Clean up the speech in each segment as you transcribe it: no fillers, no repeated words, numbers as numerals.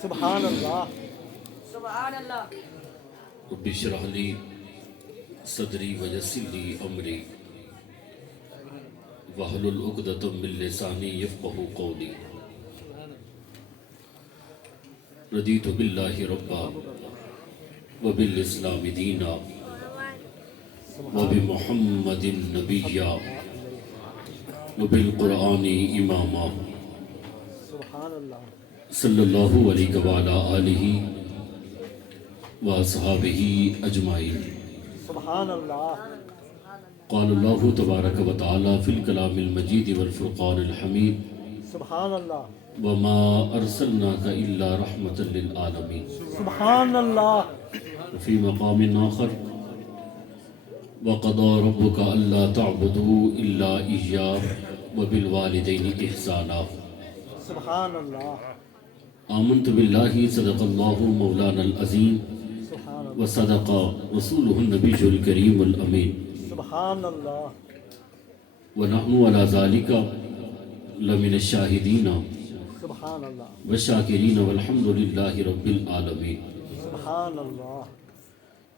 سبحان اللہ سبحان اللہ رب اشرح لی صدری ویسر لی امری واحلل عقدۃ من لسانی یفقہوا قولی رضیت باللہ ربا وبالاسلام دینا وبمحمد نبیا وبالقرآن اماما سبحان اللہ صلی اللہ علیہ وعلا آلہ واصحابہ اجمعین سبحان اللہ قال اللہ تبارک و تعالی فی الکلام المجید والفرقان الحمید سبحان اللہ وما ارسلناک الا رحمتا للعالمین سبحان اللہ فی مقام آخر وقضى ربك الا تعبدوا الا اياه وبالوالدين احسانا سبحان اللہ آمنت باللہ صدق اللہ مولانا العظیم سبحان اللہ وصدق رسولہ النبی الکریم الامین سبحان اللہ ونحن على ذلك لمن الشاہدین سبحان اللہ والشاکرین والحمد للہ رب العالمین سبحان اللہ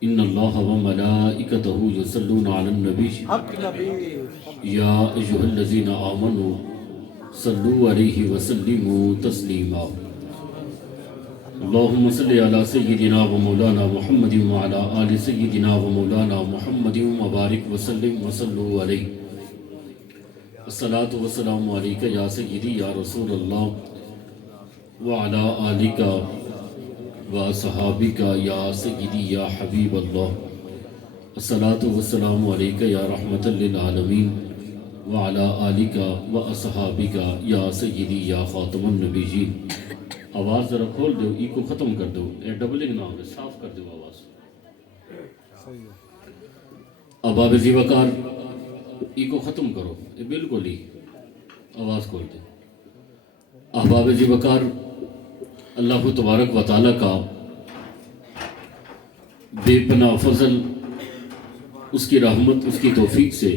ان اللہ وملائکتہ یصلون علی النبی حق نبی یا ایہا الذین آمنوا صلوا علیہ وسلموا تسلیما اللہم صلی علی سیدنا و مولانا محمد وعلی آل سیدنا و مولانا محمد وبارک وسلم وصلوا علیہ الصلاة والسلام علیکہ یا سیدی یا رسول اللہ وعلی آلکہ وصحابکہ یا سیدی یا حبیب اللہ الصلاة والسلام علیکہ یا رحمت للعالمین وعلی آلکہ واصحابکہ یا سیدی یا خاتم النبیین آواز ذرا کھول دو ای کو ختم کر دو اے ڈبلنگ نہ ہو صاف کر دو آواز اباب ذی وقار ای کو ختم کرو اے بالکل ہی آواز کھول دو احباب ذی وقار اللہ تبارک و تعالیٰ کا بے پناہ فضل اس کی رحمت اس کی توفیق سے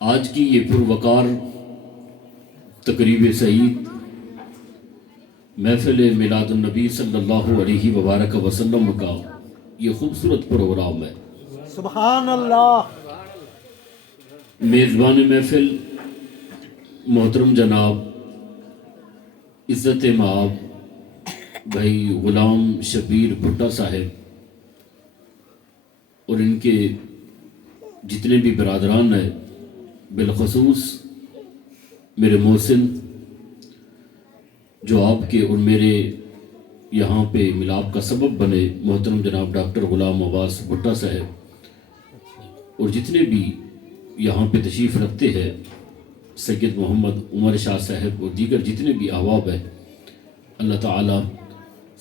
آج کی یہ پروقار تقریب سعید محفل میلاد النبی صلی اللہ علیہ وبارک وسلم کا یہ خوبصورت پروگرام ہے سبحان اللہ میزبان محفل محترم جناب عزت مآب بھائی غلام شبیر بھٹا صاحب اور ان کے جتنے بھی برادران ہیں بالخصوص میرے محسن جو آپ کے اور میرے یہاں پہ ملاپ کا سبب بنے محترم جناب ڈاکٹر غلام عباس بھٹا صاحب اور جتنے بھی یہاں پہ تشریف رکھتے ہیں سید محمد عمر شاہ صاحب اور دیگر جتنے بھی احباب ہیں اللہ تعالیٰ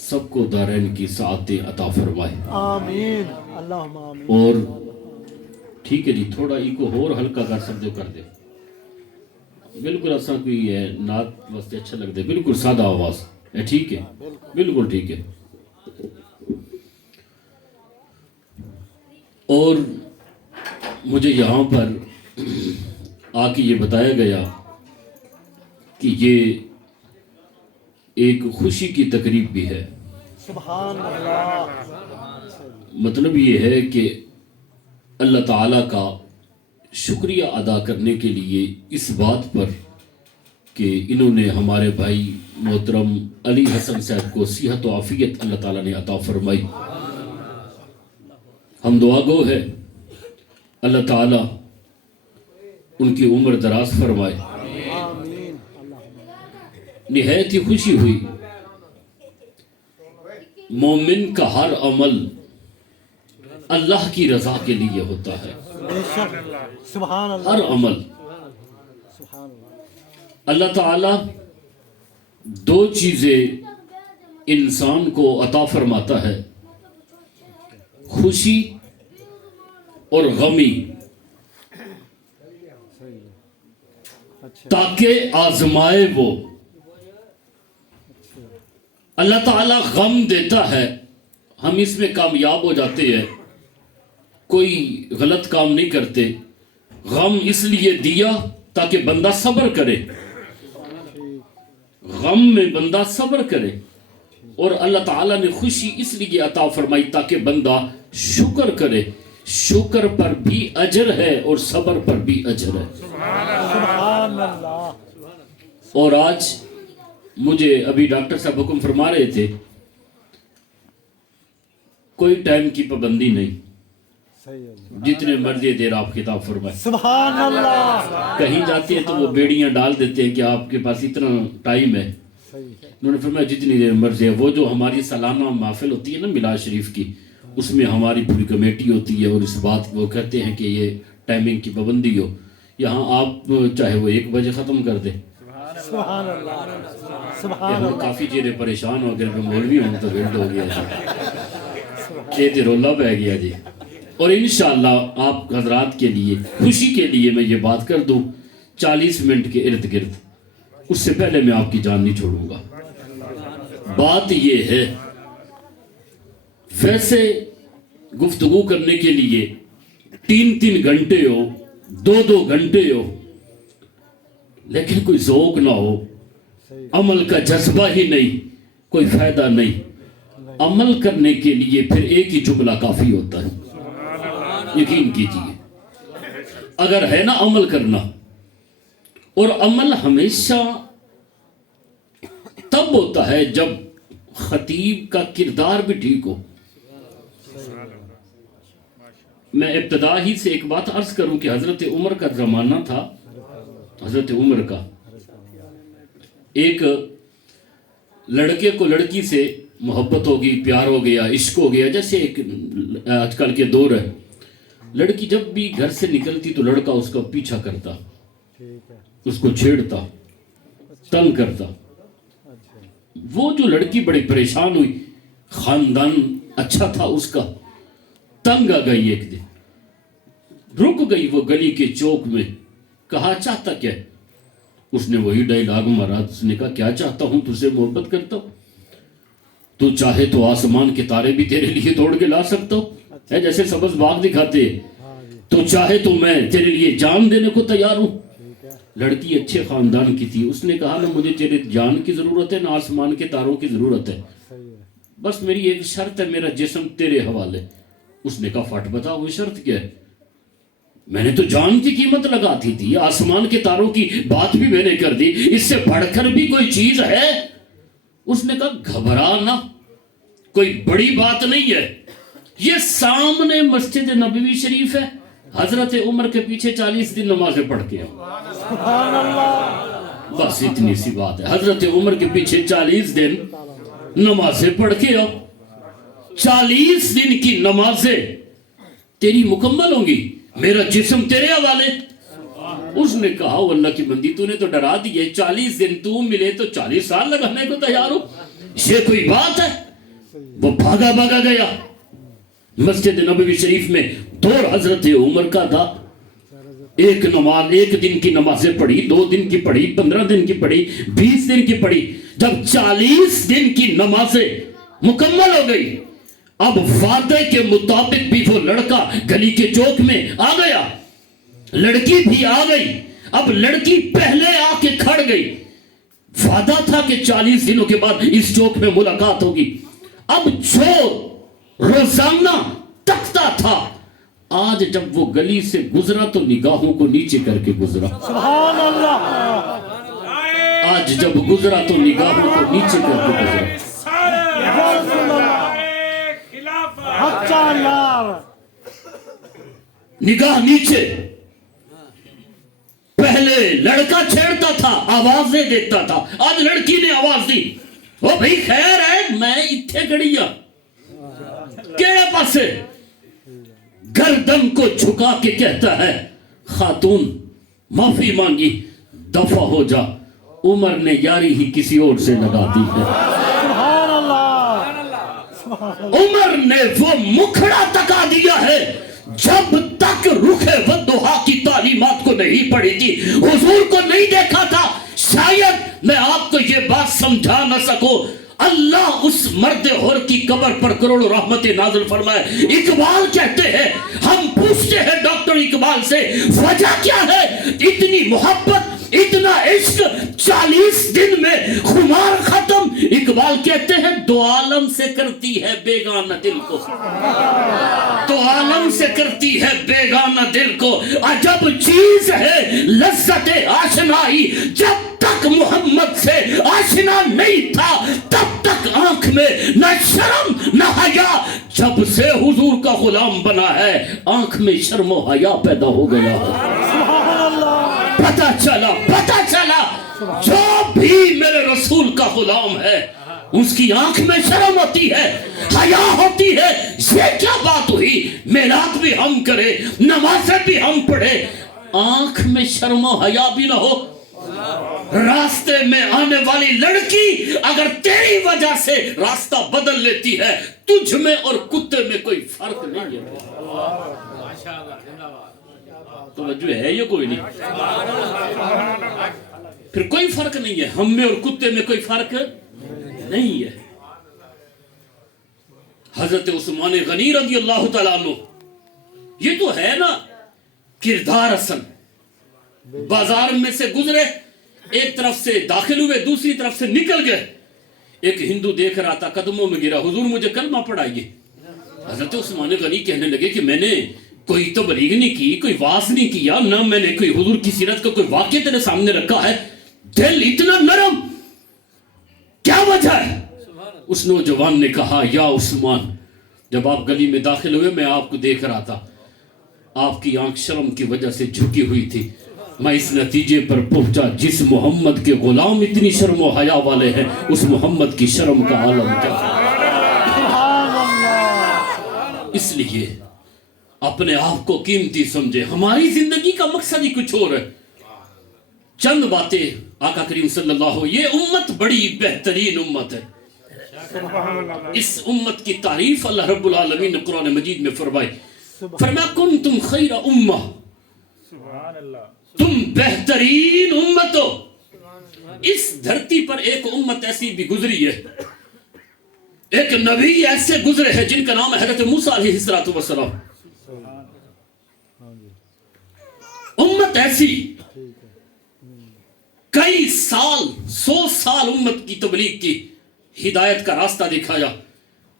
سب کو دارین کی سعادتیں عطا فرمائے آمین اللہم آمین اور ٹھیک ہے جی تھوڑا ای کو اور ہلکا کر سکتے ہو کر دے بالکل ایسا کوئی ہے نعت واسطے اچھا لگ دے بالکل سادہ آواز ہے ٹھیک ہے بالکل ٹھیک ہے اور مجھے یہاں پر آ کے یہ بتایا گیا کہ یہ ایک خوشی کی تقریب بھی ہے سبحان اللہ مطلب یہ ہے کہ اللہ تعالیٰ کا شکریہ ادا کرنے کے لیے اس بات پر کہ انہوں نے ہمارے بھائی محترم علی حسن صاحب کو صحت و عافیت اللہ تعالیٰ نے عطا فرمائی ہم دعا گو ہے اللہ تعالیٰ ان کی عمر دراز فرمائے آمین نہایت ہی خوشی ہوئی مومن کا ہر عمل اللہ کی رضا کے لیے ہوتا ہے بے شک سبحان اللہ ہر عمل سبحان اللہ اللہ تعالیٰ دو چیزیں انسان کو عطا فرماتا ہے خوشی اور غمی تاکہ آزمائے وہ اللہ تعالیٰ غم دیتا ہے ہم اس میں کامیاب ہو جاتے ہیں کوئی غلط کام نہیں کرتے غم اس لیے دیا تاکہ بندہ صبر کرے غم میں بندہ صبر کرے، اور اللہ تعالیٰ نے خوشی اس لیے عطا فرمائی تاکہ بندہ شکر کرے. شکر پر بھی اجر ہے اور صبر پر بھی اجر ہے. سبحان اللہ. اور آج مجھے ابھی ڈاکٹر صاحب حکم فرما رہے تھے، کوئی ٹائم کی پابندی نہیں، صحیح ہے. جتنے مرضی دیر آپ کتاب فرمائیں. سبحان اللہ. کہیں جاتے ہیں تو وہ بیڑیاں ڈال دیتے ہیں کہ آپ کے پاس اتنا ٹائم ہے. صحیح ہے. انہوں نے فرمایا جتنی دیر مرضی ہے. وہ جو ہماری سالانہ محفل ہوتی ہے نا میلاد شریف کی، اس میں ہماری پوری کمیٹی ہوتی ہے اور اس بات وہ کہتے ہیں کہ یہ ٹائمنگ کی پابندی ہو. یہاں آپ چاہے وہ 1 بجے ختم کر دیں. سبحان اللہ. سبحان ہم اللہ. کافی چیزیں پریشان ہو گئے، مولوی ہوں تو گرد ہو گیا یہ تو رولا پہ گیا جی. اور انشاءاللہ آپ حضرات کے لیے خوشی کے لیے میں یہ بات کر دوں 40 منٹ کے ارد گرد، اس سے پہلے میں آپ کی جان نہیں چھوڑوں گا. بات یہ ہے، ویسے گفتگو کرنے کے لیے 3 گھنٹے ہو، 2 گھنٹے ہو، لیکن کوئی ذوق نہ ہو، عمل کا جذبہ ہی نہیں، کوئی فائدہ نہیں. عمل کرنے کے لیے پھر ایک ہی جملہ کافی ہوتا ہے. یقین کیجئے اگر ہے نا عمل کرنا، اور عمل ہمیشہ تب ہوتا ہے جب خطیب کا کردار بھی ٹھیک ہو. میں ابتدا ہی سے ایک بات عرض کروں کہ حضرت عمر کا زمانہ تھا. حضرت عمر کا ایک لڑکے کو لڑکی سے محبت ہوگی، پیار ہو گیا، عشق ہو گیا، جیسے ایک آج کل کے دور ہے. لڑکی جب بھی گھر سے نکلتی تو لڑکا اس کا پیچھا کرتا، اس کو چھیڑتا، تنگ کرتا. وہ جو لڑکی بڑی پریشان ہوئی، خاندان اچھا تھا اس کا، تنگ آ گئی. ایک دن رک گئی وہ گلی کے چوک میں، کہا چاہتا کیا ہے؟ اس نے وہی ڈائلاگ مارا. اس نے کہا کیا چاہتا ہوں، تجھ سے محبت کرتا ہوں. تو چاہے تو آسمان کے تارے بھی تیرے لیے توڑ کے لا سکتا ہوں، ہے جیسے سبز باغ دکھاتے. تو چاہے تو میں تیرے لیے جان دینے کو تیار ہوں. لڑکی اچھے خاندان کی تھی. اس نے کہا نہ مجھے تیرے جان کی ضرورت ہے، نہ آسمان کے تاروں کی ضرورت ہے، بس میری ایک شرط ہے، میرا جسم تیرے حوالے. اس نے کہا فٹ بتا وہ شرط کیا ہے؟ میں نے تو جان کی قیمت لگاتی تھی، آسمان کے تاروں کی بات بھی میں نے کر دی، اس سے بڑھ کر بھی کوئی چیز ہے؟ اس نے کہا گھبرا نہ، کوئی بڑی بات نہیں ہے. یہ سامنے مسجد نبوی شریف ہے، حضرت عمر کے پیچھے 40 دن نمازیں پڑھ کے آؤ. سبحان اللہ. بس اتنی سی بات ہے. حضرت عمر کے پیچھے 40 دن نمازیں پڑھ کے آؤ. 40 دن کی نمازیں تیری مکمل ہوں گی، میرا جسم تیرے حوالے. اس نے کہا اللہ کی بندی تو نے تو ڈرا دیے، 40 دن تو ملے تو 40 سال لگانے کو تیار ہو، یہ کوئی بات ہے؟ وہ بھاگا گیا. مسجد نبوی شریف میں دور حضرت عمر کا تھا. ایک دن کی نمازیں پڑھی، 2 دن کی پڑھی، 15 دن کی پڑھی، 20 دن کی پڑھی. جب 40 دن کی نمازیں مکمل ہو گئی، اب وعدے کے مطابق بھی وہ لڑکا گلی کے چوک میں آ گیا، لڑکی بھی آ گئی. اب لڑکی پہلے آ کے کھڑ گئی. وعدہ تھا کہ 40 دنوں کے بعد اس چوک میں ملاقات ہوگی. اب جو روزانہ تکتا تھا، آج جب وہ گلی سے گزرا تو نگاہوں کو نیچے کر کے گزرا. سبحان اللہ. آج جب گزرا تو نگاہوں کو نیچے کر کے گزرا. اچھا اللہ. نگاہ نیچے. پہلے لڑکا چھیڑتا تھا، آوازیں دیتا تھا، آج لڑکی نے آواز دی. وہ بھئی خیر ہے، میں اتھے کڑی ہاں، کیڑے پاسے؟ گردن کو جھکا کے کہتا ہے خاتون معافی مانگی، دفع ہو جا. عمر نے یاری ہی کسی اور سے لگا دی ہے. سبحان اللہ. عمر نے وہ مکھڑا تکا دیا ہے جب تک رخ والضحیٰ کی تعلیمات کو نہیں پڑھی تھی، حضور کو نہیں دیکھا تھا. شاید میں آپ کو یہ بات سمجھا نہ سکوں، اللہ اس مرد حر کی قبر پر کروڑوں رحمت نازل فرمائے. اقبال کہتے ہیں، ہم پوچھتے ہیں ڈاکٹر اقبال سے وجہ کیا ہے اتنی محبت اتنا عشق 40 دن میں خمار ختم. اقبال کہتے ہیں دو عالم سے کرتی ہے بیگانہ دل کو, دو عالم سے کرتی ہے بیگانہ دل کو. عجب چیز ہے لذت آشنائی, جب تک محمد سے آشنا نہیں تھا تب تک آنکھ میں نہ شرم نہ حیا, جب سے حضور کا غلام بنا ہے آنکھ میں شرم و حیا پیدا ہو گیا ہے. پتہ چلا جو بھی میرے رسول کا غلام ہے اس کی آنکھ میں شرم ہوتی ہے, حیا ہوتی ہے. یہ کیا بات ہوئی, میلاد بھی ہم کرے, نمازیں بھی ہم پڑھے, آنکھ میں شرم و حیا بھی نہ ہو. راستے میں آنے والی لڑکی اگر تیری وجہ سے راستہ بدل لیتی ہے, تجھ میں اور کتے میں کوئی فرق نہیں ہے. توجہ ہے یہ کوئی نہیں, پھر کوئی فرق نہیں ہے, ہم میں اور کتے میں کوئی فرق نہیں ہے. حضرت عثمان غنی رضی اللہ تعالیٰ عنہ, یہ تو ہے نا کردار اصل. بازار میں سے گزرے, ایک طرف سے داخل ہوئے دوسری طرف سے نکل گئے. ایک ہندو دیکھ رہا تھا, قدموں میں گرا, حضور مجھے کلمہ پڑھائیے. حضرت عثمان غنی کہنے لگے کہ میں نے کوئی تبلیغ نہیں کی, کوئی واعظ نہیں کیا, نہ میں نے کوئی حضور کی سیرت کا کوئی واقعہ تیرے سامنے رکھا ہے, دل اتنا نرم, کیا وجہ ہے؟ اس نوجوان نے کہا یا عثمان, جب آپ گلی میں داخل ہوئے میں آپ کو دیکھ رہا تھا, آپ کی آنکھ شرم کی وجہ سے جھکی ہوئی تھی. میں اس نتیجے پر پہنچا جس محمد کے غلام اتنی شرم و حیا والے ہیں, اس محمد کی شرم کا عالم کیا ہے. اس لیے اپنے آپ کو قیمتی سمجھے. ہماری زندگی کا مقصد ہی کچھ اور ہے. چند باتیں آقا کریم صلی اللہ علیہ وسلم, یہ امت بڑی بہترین امت ہے. اس امت کی تعریف اللہ رب العالمین نے قرآن مجید میں فرمائی, فرمایا کنتم خیر امہ, تم بہترین امت ہو. اس دھرتی پر ایک امت ایسی بھی گزری ہے, ایک نبی ایسے گزرے ہیں جن کا نام ہے حضرت موسیٰ علیہ السلام. امت ایسی کئی سال, 100 سال امت کی تبلیغ کی, ہدایت کا راستہ دکھایا.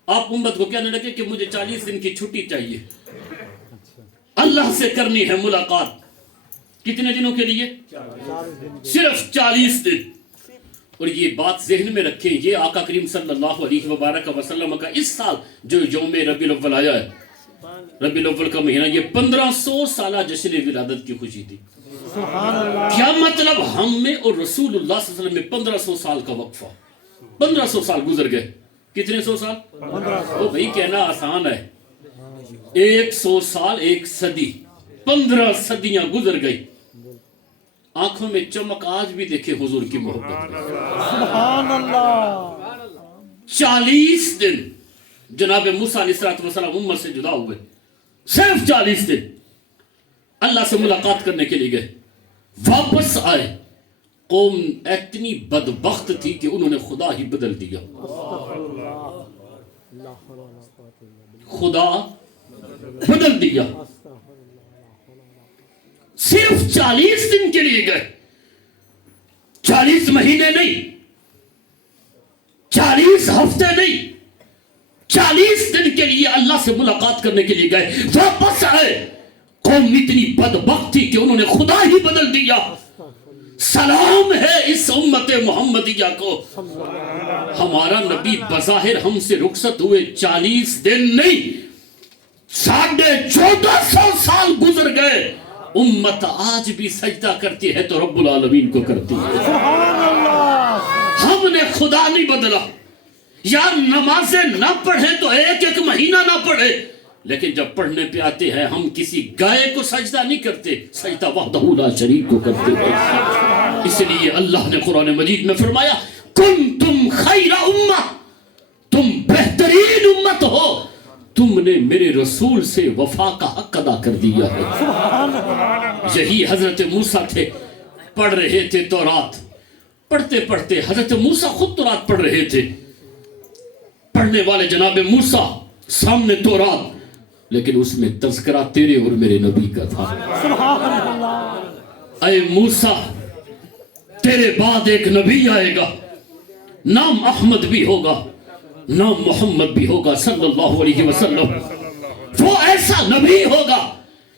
آپ امت کو کہنے لگے کہ مجھے 40 دن کی چھٹی چاہیے, اللہ سے کرنی ہے ملاقات. کتنے دنوں کے لیے؟ صرف 40 دن. اور یہ بات ذہن میں رکھیں, یہ آقا کریم صلی اللہ علیہ وبارک وسلم کا اس سال جو یوم ربیع الاول آیا ہے, ربیع الاول کا مہینہ, یہ 1500 سالہ جشن ولادت کی خوشی تھی. کیا مطلب ہم میں اور رسول اللہ صلی اللہ علیہ وسلم میں 1500 سال کا وقفہ, 1500 سال گزر گئے. کتنے 100 سال؟ وہ بھئی کہنا آسان ہے, 100 سال 1 صدی, 15 صدیاں گزر گئی. آنکھوں میں چمک آج بھی دیکھے حضور کی محبت. سبحان اللہ. 40 دن جناب موسیٰ علیہ السلام امت سے جدا ہوئے, صرف 40 دن اللہ سے ملاقات کرنے کے لیے گئے. واپس آئے, قوم اتنی بدبخت تھی کہ انہوں نے خدا ہی بدل دیا. خدا بدل دیا. صرف 40 دن کے لیے گئے, 40 مہینے نہیں, 40 ہفتے نہیں, 40 دن کے لیے اللہ سے ملاقات کرنے کے لیے گئے. واپس آئے, قوم اتنی بدبخت تھی کہ انہوں نے خدا ہی بدل دیا. سلام ہے اس امت محمدیہ کو, ہمارا نبی بظاہر ہم سے رخصت ہوئے 40 دن نہیں, 1450 سال گزر گئے. امت آج بھی سجدہ کرتی ہے تو رب العالمین کو کرتی ہے. ہم نے خدا نہیں بدلا. یا نمازیں نہ پڑھیں تو ایک مہینہ نہ پڑھے, لیکن جب پڑھنے پہ آتے ہیں ہم کسی گائے کو سجدہ نہیں کرتے, سجدہ وحدہ لا شریک کو کرتے ہیں. اس لیے اللہ نے قرآن مجید میں فرمایا کنتم خیر امہ, تم بہترین امت ہو, تم نے میرے رسول سے وفا کا حق ادا کر دیا ہے. یہی حضرت موسیٰ تھے, پڑھ رہے تھے تورات, پڑھتے پڑھتے حضرت موسیٰ خود تورات پڑھ رہے تھے. پڑھنے والے جناب موسیٰ, سامنے تورات, لیکن اس میں تذکرہ تیرے اور میرے نبی کا تھا. اے موسیٰ تیرے بعد ایک نبی آئے گا, نام احمد بھی ہوگا, نام محمد بھی ہوگا صلی اللہ علیہ وسلم. وہ ایسا نبی ہوگا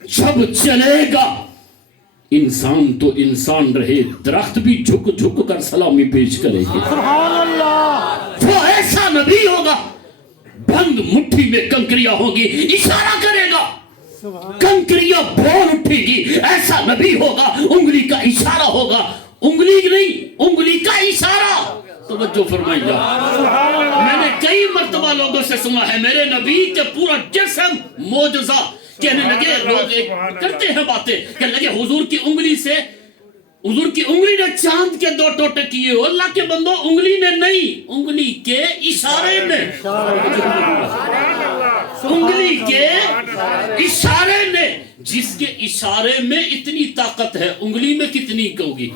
جب چلے گا انسان تو انسان رہے, درخت بھی جھک جھک کر سلامی پیش کرے گی. سبحان اللہ. وہ ایسا نبی ہوگا بند مٹھی میں کنکریاں ہوگی, اشارہ کرے گا, کنکریاں بول اٹھے گی. ایسا نبی ہوگا انگلی کا اشارہ ہوگا, انگلی نہیں انگلی کا اشارہ. توجہ فرمائیے. میں نے کئی مرتبہ لوگوں سے سنا ہے میرے نبی کے پورا جسم معجزہ. کہنے لگے لوگ کرتے ہیں باتیں, کہنے لگے حضور کی انگلی سے, حضور کی انگلی نے چاند کے 2 ٹوٹے کیے. اللہ کے بندو انگلی نے نہیں, انگلی کے اشارے نے, انگلی کے اشارے نے. جس کے اشارے میں اتنی طاقت ہے انگلی میں کتنی ہوگی,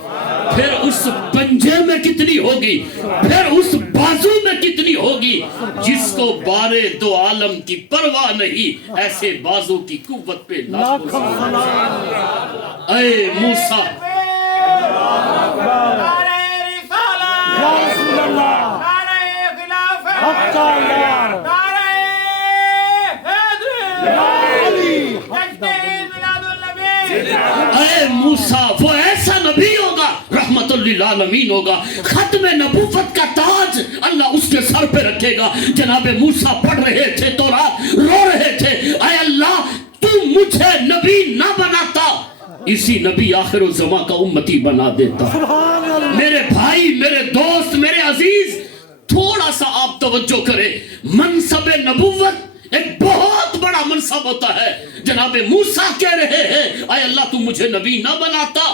پھر اس پنجے میں کتنی ہوگی, پھر اس بازو میں کتنی ہوگی. جس کو بارے 2 عالم کی پرواہ نہیں, ایسے بازو کی قوت پہ لاکھوں سلام. اے موسیٰ یا رسول اللہ, حق کا یار, اے موسیٰ وہ ایسا نبی ہوگا رحمت للعالمین ہوگا. ختم نبوت کا تاج اللہ اس کے سر پہ رکھے گا. جناب موسیٰ پڑھ رہے تھے تورات, رو رہے تھے, اے اللہ تو مجھے نبی نہ بناتا, اسی نبی آخر الزمان کا امتی بنا دیتا. میرے بھائی, میرے دوست, میرے عزیز, تھوڑا سا آپ توجہ کریں. منصب نبوت ایک بہت بڑا منصب ہوتا ہے. جناب موسیٰ کہہ رہے ہیں اے اللہ تو مجھے نبی نہ بناتا,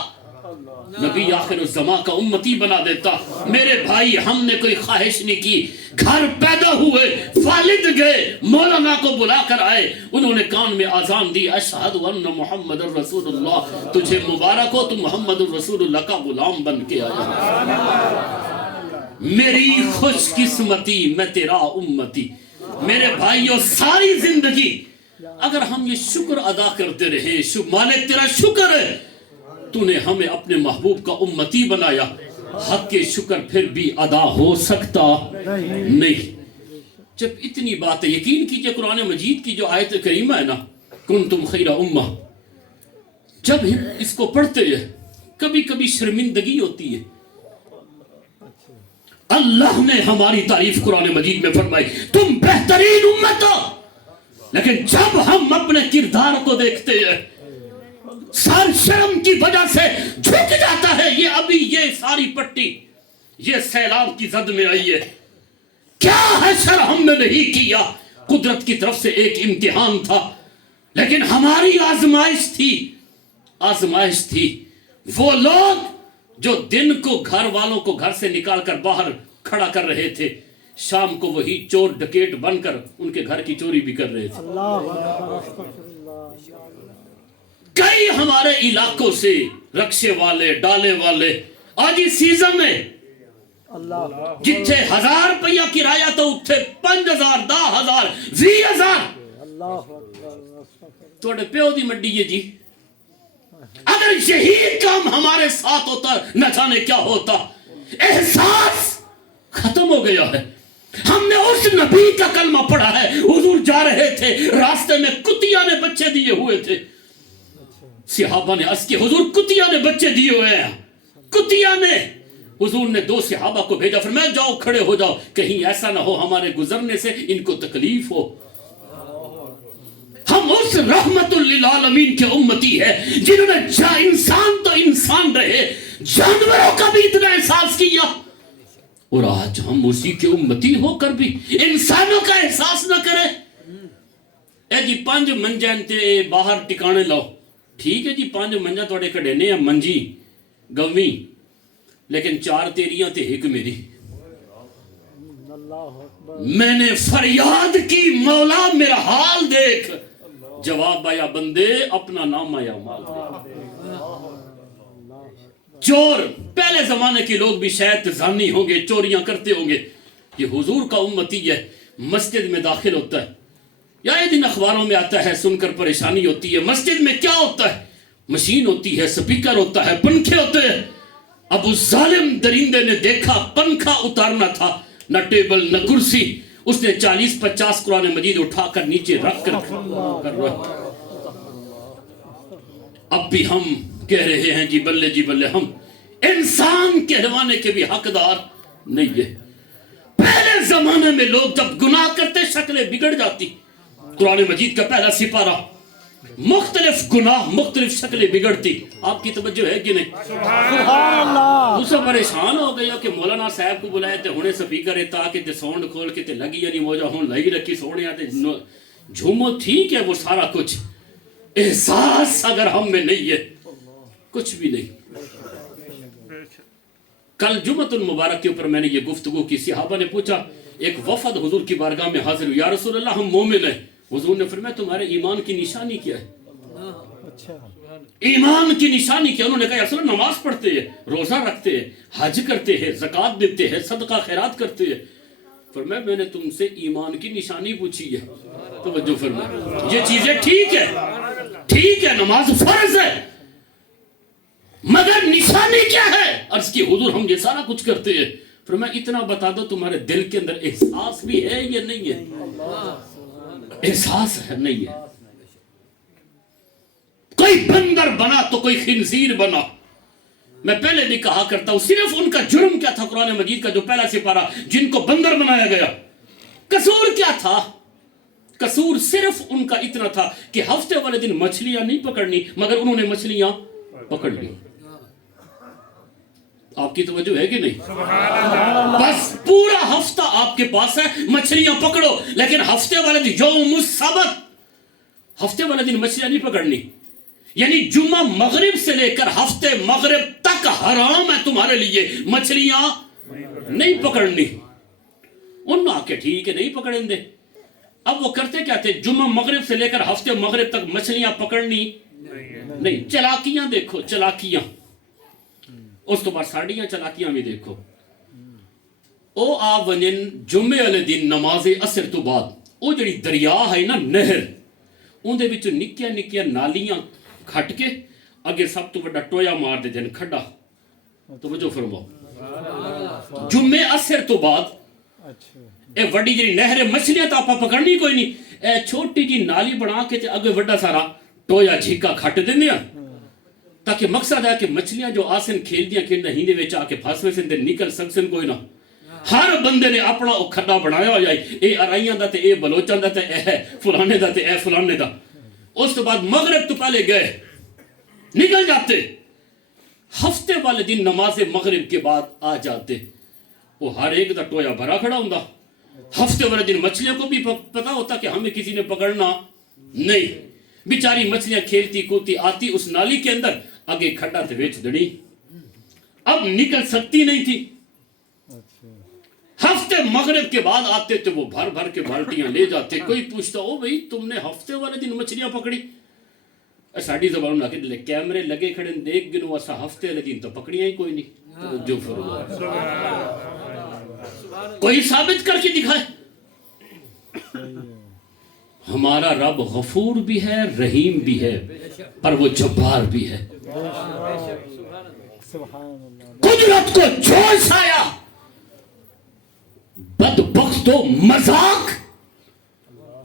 نبی آخر الزمان کا امتی بنا دیتا. میرے بھائی ہم نے کوئی خواہش نہیں کی, گھر پیدا ہوئے, والد گئے, مولانا کو بلا کر آئے, انہوں نے کان میں آذان دی, اشہد ان محمد الرسول اللہ, تجھے مبارک ہو تو محمد الرسول اللہ کا غلام بن کے آیا. میری خوش قسمتی میں تیرا امتی. میرے بھائیوں ساری زندگی اگر ہم یہ شکر ادا کرتے رہے, مالک تیرا شکر ہے تو نے ہمیں اپنے محبوب کا امتی بنایا, حق کے شکر پھر بھی ادا ہو سکتا نہیں. جب اتنی بات ہے, یقین کیجئے قرآن مجید کی جو آیت کریمہ ہے نا, کنتم خیر امہ, جب ہم اس کو پڑھتے ہیں کبھی کبھی شرمندگی ہوتی ہے. اللہ نے ہماری تعریف قرآن مجید میں فرمائی تم بہترین امت ہو, لیکن جب ہم اپنے کردار کو دیکھتے ہیں سر شرم کی وجہ سے جھک جاتا ہے. یہ ابھی یہ ساری پٹی یہ سیلاب کی زد میں آئی ہے, کیا ہے سر ہم نے نہیں کیا, قدرت کی طرف سے ایک امتحان تھا, لیکن ہماری آزمائش تھی, آزمائش تھی. وہ لوگ جو دن کو گھر والوں کو گھر سے نکال کر باہر کھڑا کر رہے تھے, شام کو وہی چور ڈکیٹ بن کر ان کے گھر کی چوری بھی کر رہے تھے. کئی ہمارے علاقوں سے رکشے والے, ڈالے والے, آج اس سیزن میں جتھے 1000 روپیہ کرایہ تو اتھے 5000, 10,000, 20,000 توڑے پیو دی مڈی ہے جی. اگر یہی کام ہمارے ساتھ ہوتا نہ جانے کیا ہوتا. احساس ختم ہو گیا ہے. ہم نے اس نبی کا کلمہ پڑھا ہے, حضور جا رہے تھے, راستے میں کتیا نے بچے دیے ہوئے تھے. صحابہ نے عرض کیا حضور کتیا نے بچے دیے ہوئے ہیں, کتیا نے. حضور نے 2 صحابہ کو بھیجا, فرمایا جاؤ کھڑے ہو جاؤ, کہیں ایسا نہ ہو ہمارے گزرنے سے ان کو تکلیف ہو. ہم اس رحمت للعالمین کے امتی ہے جنہوں نے انسان تو انسان رہے, جانوروں کا بھی اتنا احساس کیا, اور آج ہم اسی کے امتی ہو کر بھی انسانوں کا احساس نہ کرے. اے جی 5 منجان تے باہر ٹکانے لاؤ, ٹھیک ہے جی 5 منجا توڑے کڑینے ہیں منجی گویں, لیکن 4 تیریاں تے 1 میری. میں نے فریاد کی مولا میرا حال دیکھ, جواب آیا بندے اپنا نام آیا مال دے. چور پہلے زمانے کے لوگ بھی شاید زانی ہوں گے, چوریاں کرتے ہوں گے. یہ حضور کا امتی ہے, مسجد میں داخل ہوتا ہے یا یہ دن اخباروں میں آتا ہے, سن کر پریشانی ہوتی ہے. مسجد میں کیا ہوتا ہے, مشین ہوتی ہے, سپیکر ہوتا ہے, پنکھے ہوتے ہیں. اب اس ظالم درندے نے دیکھا پنکھا اتارنا تھا، نہ ٹیبل نہ کرسی، اس نے 40-50 قرآن مجید اٹھا کر نیچے رکھ کر اب بھی ہم کہہ رہے ہیں جی بلے ہم انسان کہلوانے کے بھی حقدار نہیں ہے۔ پہلے زمانے میں لوگ جب گناہ کرتے شکلیں بگڑ جاتی، قرآن مجید کا پہلا سپارہ، مختلف گناہ مختلف شکلیں بگڑتی، آپ کی توجہ ہے کہ نہیں؟ سبحان اللہ۔ دوسرا پریشان ہو گیا کہ مولانا صاحب کو بلائے تے ہونے سپیکر تا کہ تے ساؤنڈ کھول کے تے لگی یعنی موجہ ہون لگی رکھی سونے آتے جھومو، ٹھیک ہے وہ سارا کچھ، احساس اگر ہم میں نہیں ہے کچھ بھی نہیں۔ کل جمعۃ المبارک کے اوپر میں نے یہ گفتگو کی، صحابہ نے پوچھا، ایک وفد حضور کی بارگاہ میں حاضر ہوئی، یا رسول اللہ ہم مومن ہیں۔ حضور نے فرمایا تمہارے ایمان کی نشانی کیا ہے؟ ایمان کی نشانی کیا؟ انہوں نے کہا یا رسول اللہ نماز پڑھتے ہیں، روزہ رکھتے ہیں، حج کرتے ہیں، زکوٰۃ دیتے ہیں، صدقہ خیرات کرتے ہیں۔ فرمایا میں نے تم سے ایمان کی نشانی پوچھی ہے، توجہ فرمایا، یہ چیزیں ٹھیک ہے، نماز فرض ہے، مگر نشانی کیا ہے؟ عرض کی حضور ہم یہ سارا کچھ کرتے ہیں۔ فرمایا اتنا بتا دو تمہارے دل کے اندر احساس بھی ہے یا نہیں ہے؟ احساس ہے نہیں ہے؟ کوئی بندر بنا تو کوئی خنزیر بنا۔ میں پہلے بھی کہا کرتا ہوں، صرف ان کا جرم کیا تھا؟ قرآن مجید کا جو پہلا سپارہ، جن کو بندر بنایا گیا، قصور کیا تھا؟ قصور صرف ان کا اتنا تھا کہ ہفتے والے دن مچھلیاں نہیں پکڑنی، مگر انہوں نے مچھلیاں پکڑ لی۔ آپ کی توجہ ہے کہ نہیں؟ بس پورا ہفتہ آپ کے پاس ہے، مچھلیاں پکڑو، لیکن ہفتے والے دن یوم السبت، ہفتے والے دن مچھلیاں نہیں پکڑنی، یعنی جمعہ مغرب سے لے کر ہفتے مغرب تک حرام ہے تمہارے لیے مچھلیاں نہیں پکڑنی۔ انہوں آ کے ٹھیک ہے نہیں پکڑیں دے۔ اب وہ کرتے کیا تھے؟ جمعہ مغرب سے لے کر ہفتے مغرب تک مچھلیاں پکڑنی نہیں۔ چلاکیاں دیکھو، چلاکیاں، اس تو بعد ساڑیاں چلاکیاں بھی دیکھو۔ او آ ونن جمعے والے دن نماز عصر تو بعد او جڑی دریا ہے نا نہر، اون دے وچ نکیاں نکیاں نالیاں کھٹ کے اگے سب تو بڑا ٹویا مار دے دن کھڈا۔ توجہ فرماؤ، جمعے عصر تو بعد اے وڈی جڑی نہر مچھلیاں تو آپ پکڑنی کوئی نہیں، اے چھوٹی جی نالی بنا کے تے اگے وڈا سارا ٹویا جھیکا کھٹ دیندے ہیں، تاکہ مقصد ہے کہ مچھلیاں جو آسن کھیلدیاں کھیلدیاں ہیندے وچ آ کے پھس ویسن تے نکل سکسن کوئی نہ۔ ہر بندے نے اپنا او کھڈا بنایا ہو جائے، اے ارائیاں دا تے اے بلوچاں دا تے اے فلانے دا تے اے فلانے دا۔ اس تو بعد مغرب تو پہلے گئے نکل جاتے، ہفتے والے دن نماز مغرب کے بعد آ جاتے، وہ ہر ایک دا ٹویا بھرا کھڑا ہوندا۔ ہفتے والے دن مچھلیوں کو بھی پتا ہوتا کہ ہمیں کسی نے پکڑنا نہیں، بیچاری مچھلیاں کھیلتی کودتی آتی اس نالی کے اندر، آگے کھڈا تے وچ دڑی، اب نکل سکتی نہیں تھی۔ ہفتے مغرب کے بعد آتے تو وہ بھر بھر کے بالٹیاں لے جاتے، کوئی پوچھتا او بھئی تم نے ہفتے والے دن مچھلیاں پکڑی؟ ساڑی زبان نہ کہ کیمرے لگے کھڑے دیکھ گنو اسا ہفتے والے دن تو پکڑیاں ہی کوئی نہیں۔ جو فرمایا کوئی ثابت کر کے دکھائے۔ ہمارا رب غفور بھی ہے، رحیم بھی ہے، پر وہ جبار بھی ہے۔ قدرت کو جوش آیا، بدبخت و مذاق،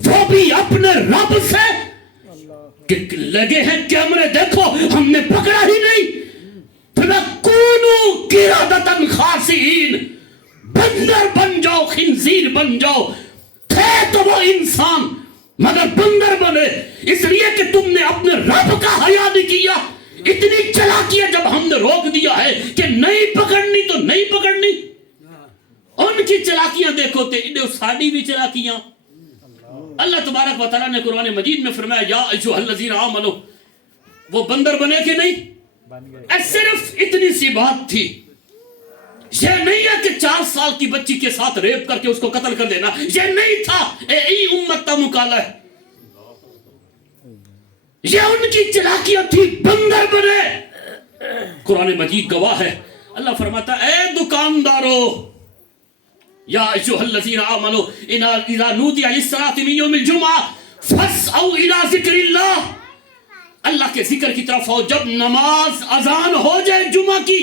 وہ بھی اپنے رب سے کہ لگے ہیں کیمرے دیکھو ہم نے پکڑا ہی نہیں۔ فَلَكُونُوا قِرَدَةً خَاسِئِينَ، بندر بن جاؤ، خنزیر بن جاؤ۔ تھے تو وہ انسان مگر بندر بنے، اس لیے کہ تم نے اپنے رب کا حیا نہیں کیا۔ اتنی چلاکیاں جب ہم نے روک دیا ہے کہ نہیں پکڑنی تو نہیں پکڑنی۔ ان کی چلاکیاں دیکھو تے انہیں ساڑی بھی چلاکیاں۔ اللہ تبارک و تعالیٰ نے قرآن مجید میں فرمایا یا ایھا الذین آمنوا، وہ بندر بنے کہ نہیں؟ صرف اتنی سی بات تھی۔ یہ نہیں ہے کہ 4 سال کی بچی کے ساتھ ریپ کر کے اس کو قتل کر دینا، یہ نہیں تھا۔ ای امت تا مکالا ہے، یہ ان کی چلاکیاں تھی، بندر بنے۔ قرآن مجید گواہ ہے، اللہ فرماتا اے دکاندارو یا ایھا الذین آمنوا اذا نودی للصلاۃ من یوم الجمعہ فاسعوا الی ذکر اللہ، اللہ کے ذکر کی طرف آؤ۔ جب نماز اذان ہو جائے جمعہ کی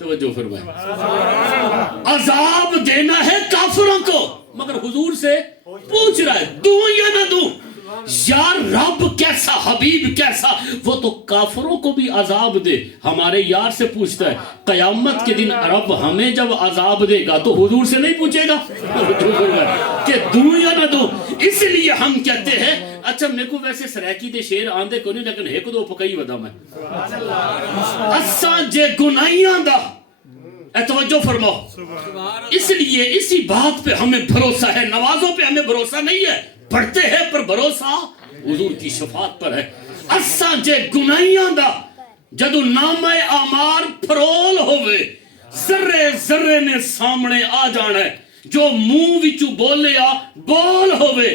توجہ فرمائیں، عذاب دینا ہے کافروں کو، مگر حضور سے پوچھ رہا ہے دوں یا نہ دوں؟ یار رب کیسا، حبیب کیسا، وہ تو کافروں کو بھی عذاب دے، ہمارے یار سے پوچھتا ہے۔ قیامت کے دن رب ہمیں جب عذاب دے گا تو حضور سے نہیں پوچھے گا کہ دوں یا نہ دوں؟ اس لیے ہم کہتے ہیں، اچھا میرے کو ویسے سریکی دے شیر آندے کو نہیں، لیکن ایک دو پکئی ودا میں اساں جے گناہیاں دا، اے توجہ فرماؤ، اس لیے اسی بات پہ ہمیں بھروسہ ہے، نوازوں پہ ہمیں بھروسہ نہیں ہے، پڑھتے ہیں پر بھروسہ حضور کی شفاعت پر ہے۔ اساں جے گناہیاں دا جدو نامہ آمار پھرول ہوئے، ذرے ذرے نے سامنے آ جانا ہے، جو منہ وچو بولیا بول ہوئے،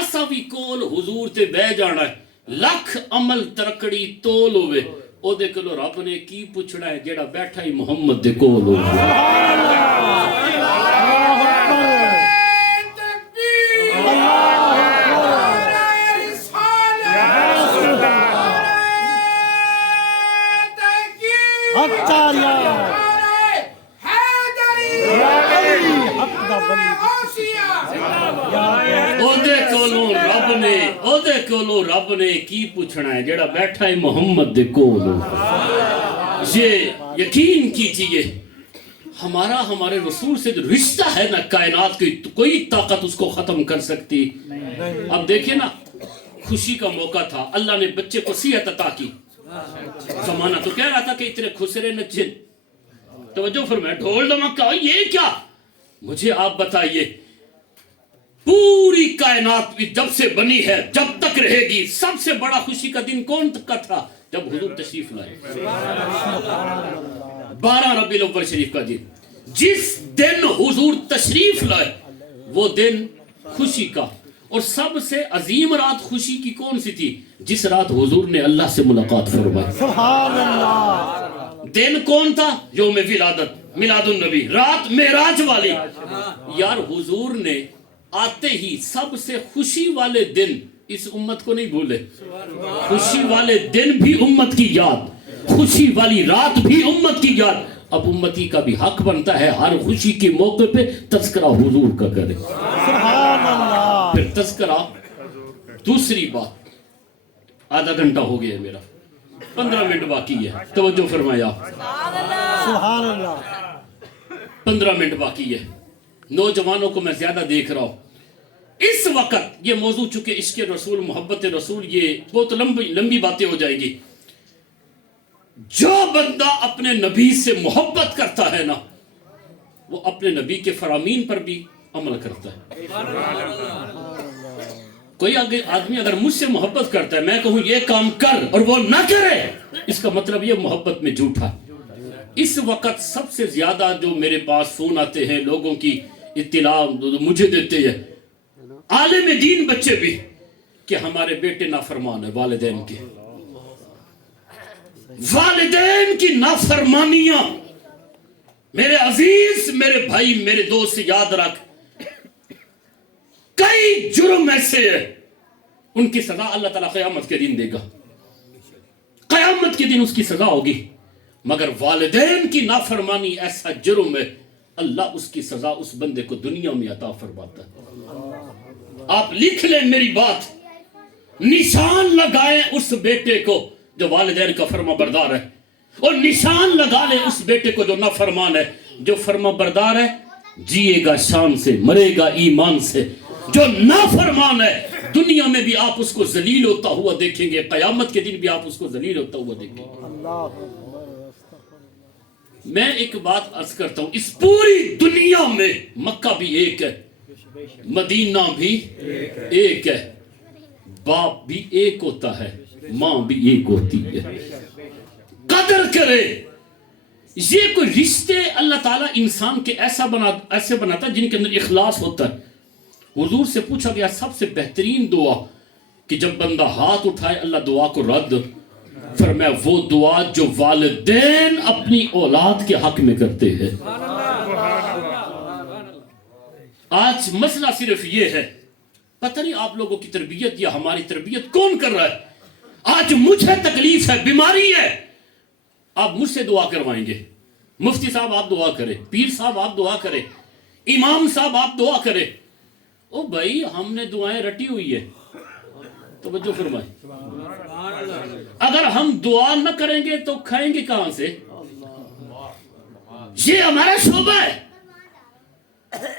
اساں بھی کول حضور تے بہ جانا ہے، لکھ عمل ترکڑی تول ہوئے، او دے کلو رب نے کی پوچھنا ہے جیڑا بیٹھا ہی محمد دے کول ہوئے۔ رب نے کی پوچھنا ہے جیڑا بیٹھا ہے محمد دے کول۔ یہ یقین کیجئے ہمارے رسول سے جو رشتہ ہے نا، کائنات کی کوئی طاقت اس کو ختم کر سکتی۔ اب دیکھیں نا، خوشی کا موقع تھا، اللہ نے بچے کو صحت عطا کی، زمانہ تو کہہ رہا تھا کہ اتنے خسرے نچن، توجہ فرمائے، ڈھول ڈمکا، یہ کیا؟ مجھے آپ بتائیے، پوری کائنات بھی جب سے بنی ہے جب تک رہے گی، سب سے بڑا خوشی کا دن کون کا تھا؟ جب حضور تشریف لائے، 12 ربیع الاول شریف کا دن، جس دن حضور تشریف لائے وہ دن خوشی کا، اور سب سے عظیم رات خوشی کی کون سی تھی؟ جس رات حضور نے اللہ سے ملاقات فرمائی۔ سبحان اللہ۔ دن کون تھا؟ یوم ولادت، میلاد النبی، رات معراج والی۔ یار حضور نے آتے ہی سب سے خوشی والے دن اس امت کو نہیں بھولے، خوشی والے دن بھی امت کی یاد، خوشی والی رات بھی امت کی یاد۔ اب امتی کا بھی حق بنتا ہے ہر خوشی کے موقع پہ تذکرہ حضور کا کرے۔ سبحان اللہ۔ پھر تذکرہ، دوسری بات، آدھا گھنٹہ ہو گیا ہے میرا، 15 منٹ باقی ہے، توجہ فرمایا، سبحان اللہ۔ 15 منٹ باقی ہے۔ نوجوانوں کو میں زیادہ دیکھ رہا ہوں اس وقت، یہ موضوع چونکہ عشق رسول، محبت رسول، یہ بہت لمبی باتیں ہو جائیں گی۔ جو بندہ اپنے نبی سے محبت کرتا ہے نا، وہ اپنے نبی کے فرامین پر بھی عمل کرتا ہے۔ کوئی آدمی اگر مجھ سے محبت کرتا ہے، میں کہوں یہ کام کر اور وہ نہ کرے، اس کا مطلب یہ محبت میں جھوٹا۔ اس وقت سب سے زیادہ جو میرے پاس فون آتے ہیں، لوگوں کی اطلاع مجھے دیتے ہیں، عالم دین بچے بھی، کہ ہمارے بیٹے نافرمان ہیں، والدین کی نافرمانیاں۔ میرے عزیز، میرے بھائی، میرے دوست، یاد رکھ، کئی جرم ایسے ہیں، ان کی سزا اللہ تعالیٰ قیامت کے دن دے گا، قیامت کے دن اس کی سزا ہوگی، مگر والدین کی نافرمانی ایسا جرم ہے، اللہ اس کی سزا اس بندے کو دنیا میں عطا فرماتا ہے۔ آپ لکھ لیں میری بات، نشان لگائیں اس بیٹے کو جو والدین کا فرما بردار ہے، اور نشان لگا لیں اس بیٹے کو جو نافرمان ہے۔ جو فرما بردار ہے جیے گا شان سے، مرے گا ایمان سے، جو نافرمان ہے دنیا میں بھی آپ اس کو ذلیل ہوتا ہوا دیکھیں گے، قیامت کے دن بھی آپ اس کو ذلیل ہوتا ہوا دیکھیں گے۔ میں ایک بات عرض کرتا ہوں، اس پوری دنیا میں مکہ بھی ایک ہے، مدینہ بھی ایک ہے، باپ بھی ایک ہوتا ہے، ماں بھی ایک ہوتی ہے۔ قدر کرے، یہ کوئی رشتے اللہ تعالیٰ انسان کے ایسے بناتا ہے جن کے اندر اخلاص ہوتا ہے۔ حضور سے پوچھا گیا سب سے بہترین دعا کہ جب بندہ ہاتھ اٹھائے اللہ دعا کو رد فرمایا، وہ دعا جو والدین اپنی اولاد کے حق میں کرتے ہیں۔ آج مسئلہ صرف یہ ہے، پتہ نہیں آپ لوگوں کی تربیت یا ہماری تربیت کون کر رہا ہے۔ آج مجھے تکلیف ہے، بیماری ہے، آپ مجھ سے دعا کروائیں گے، مفتی صاحب آپ دعا کریں، پیر صاحب آپ دعا کریں، امام صاحب آپ دعا کریں. او بھائی ہم نے دعائیں رٹی ہوئی ہے. توجہ فرمائیں. اگر ہم دعا نہ کریں گے تو کھائیں گے کہاں سے؟ یہ ہمارا شعبہ ہے.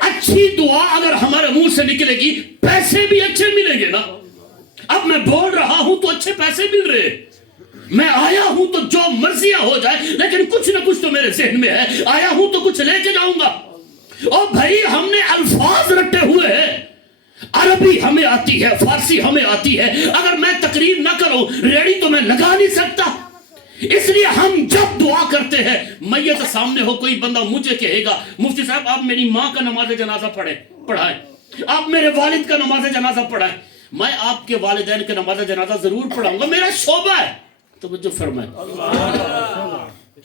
اچھی دعا اگر ہمارے منہ سے نکلے گی پیسے بھی اچھے ملیں گے نا. اب میں بول رہا ہوں تو اچھے پیسے مل رہے، میں آیا ہوں تو جو مرضیاں ہو جائے لیکن کچھ نہ کچھ تو میرے ذہن میں ہے، آیا ہوں تو کچھ لے کے جاؤں گا. اور بھائی ہم نے الفاظ رٹے ہوئے ہیں. عربی ہمیں آتی ہے، فارسی ہمیں آتی ہے. اگر میں تقریر نہ کروں ریڈی تو میں لگا نہیں سکتا. اس لیے ہم جب دعا کرتے ہیں میت سامنے ہو، کوئی بندہ مجھے کہے گا مفتی صاحب آپ میری ماں کا نماز جنازہ پڑھائیں، آپ میرے والد کا نماز جنازہ پڑھائیں. میں آپ کے والدین کے نماز جنازہ ضرور پڑھاؤں گا، میرا شعبہ ہے. توجہ فرمائیں،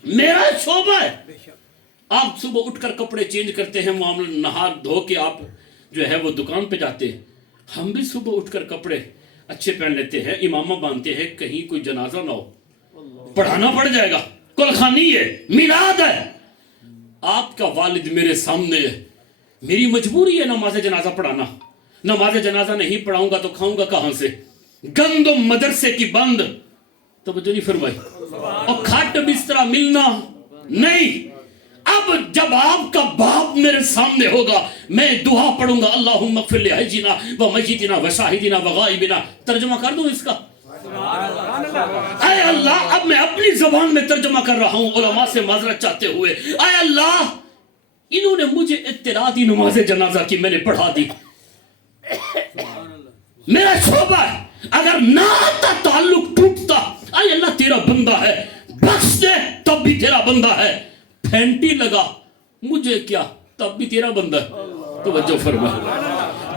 میرا شعبہ ہے. آپ صبح اٹھ کر کپڑے چینج کرتے ہیں، معاملہ نہار دھو کے آپ جو ہے وہ دکان پہ جاتے ہیں. ہم بھی صبح اٹھ کر کپڑے اچھے پہن لیتے ہیں، امامہ باندھتے ہیں، کہیں کوئی جنازہ نہ ہو، پڑھانا پڑ جائے گا. کلخانی ہے، میلاد ہے. آپ کا والد میرے سامنے ہے، میری مجبوری ہے نماز جنازہ پڑھانا. نماز جنازہ نہیں پڑھاؤں گا تو کھاؤں گا کہاں سے؟ گندم مدرسے کی بند. توجہ نہیں فرمائی. اور کھٹ بسترا ملنا نہیں. اب جب آپ کا باپ میرے سامنے ہوگا میں دعا پڑھوں گا اللہم اغفر لحینا و میتنا و شاہدنا و غائبنا. ترجمہ کر دوں اس کا؟ اے اللہ، اب میں اپنی زبان میں ترجمہ کر رہا ہوں علماء سے معذرت چاہتے ہوئے. اے اللہ انہوں نے مجھے اطلاع دی نماز جنازہ کی، میں نے پڑھا دی. میرا شعبہ ہے. اگر نہ آتا تعلق ٹوٹتا. اے اللہ تیرا بندہ ہے، بخش دے، تب بھی تیرا بندہ ہے. پھینٹی لگا مجھے کیا، تب بھی تیرا بندہ ہے. توجہ فرما.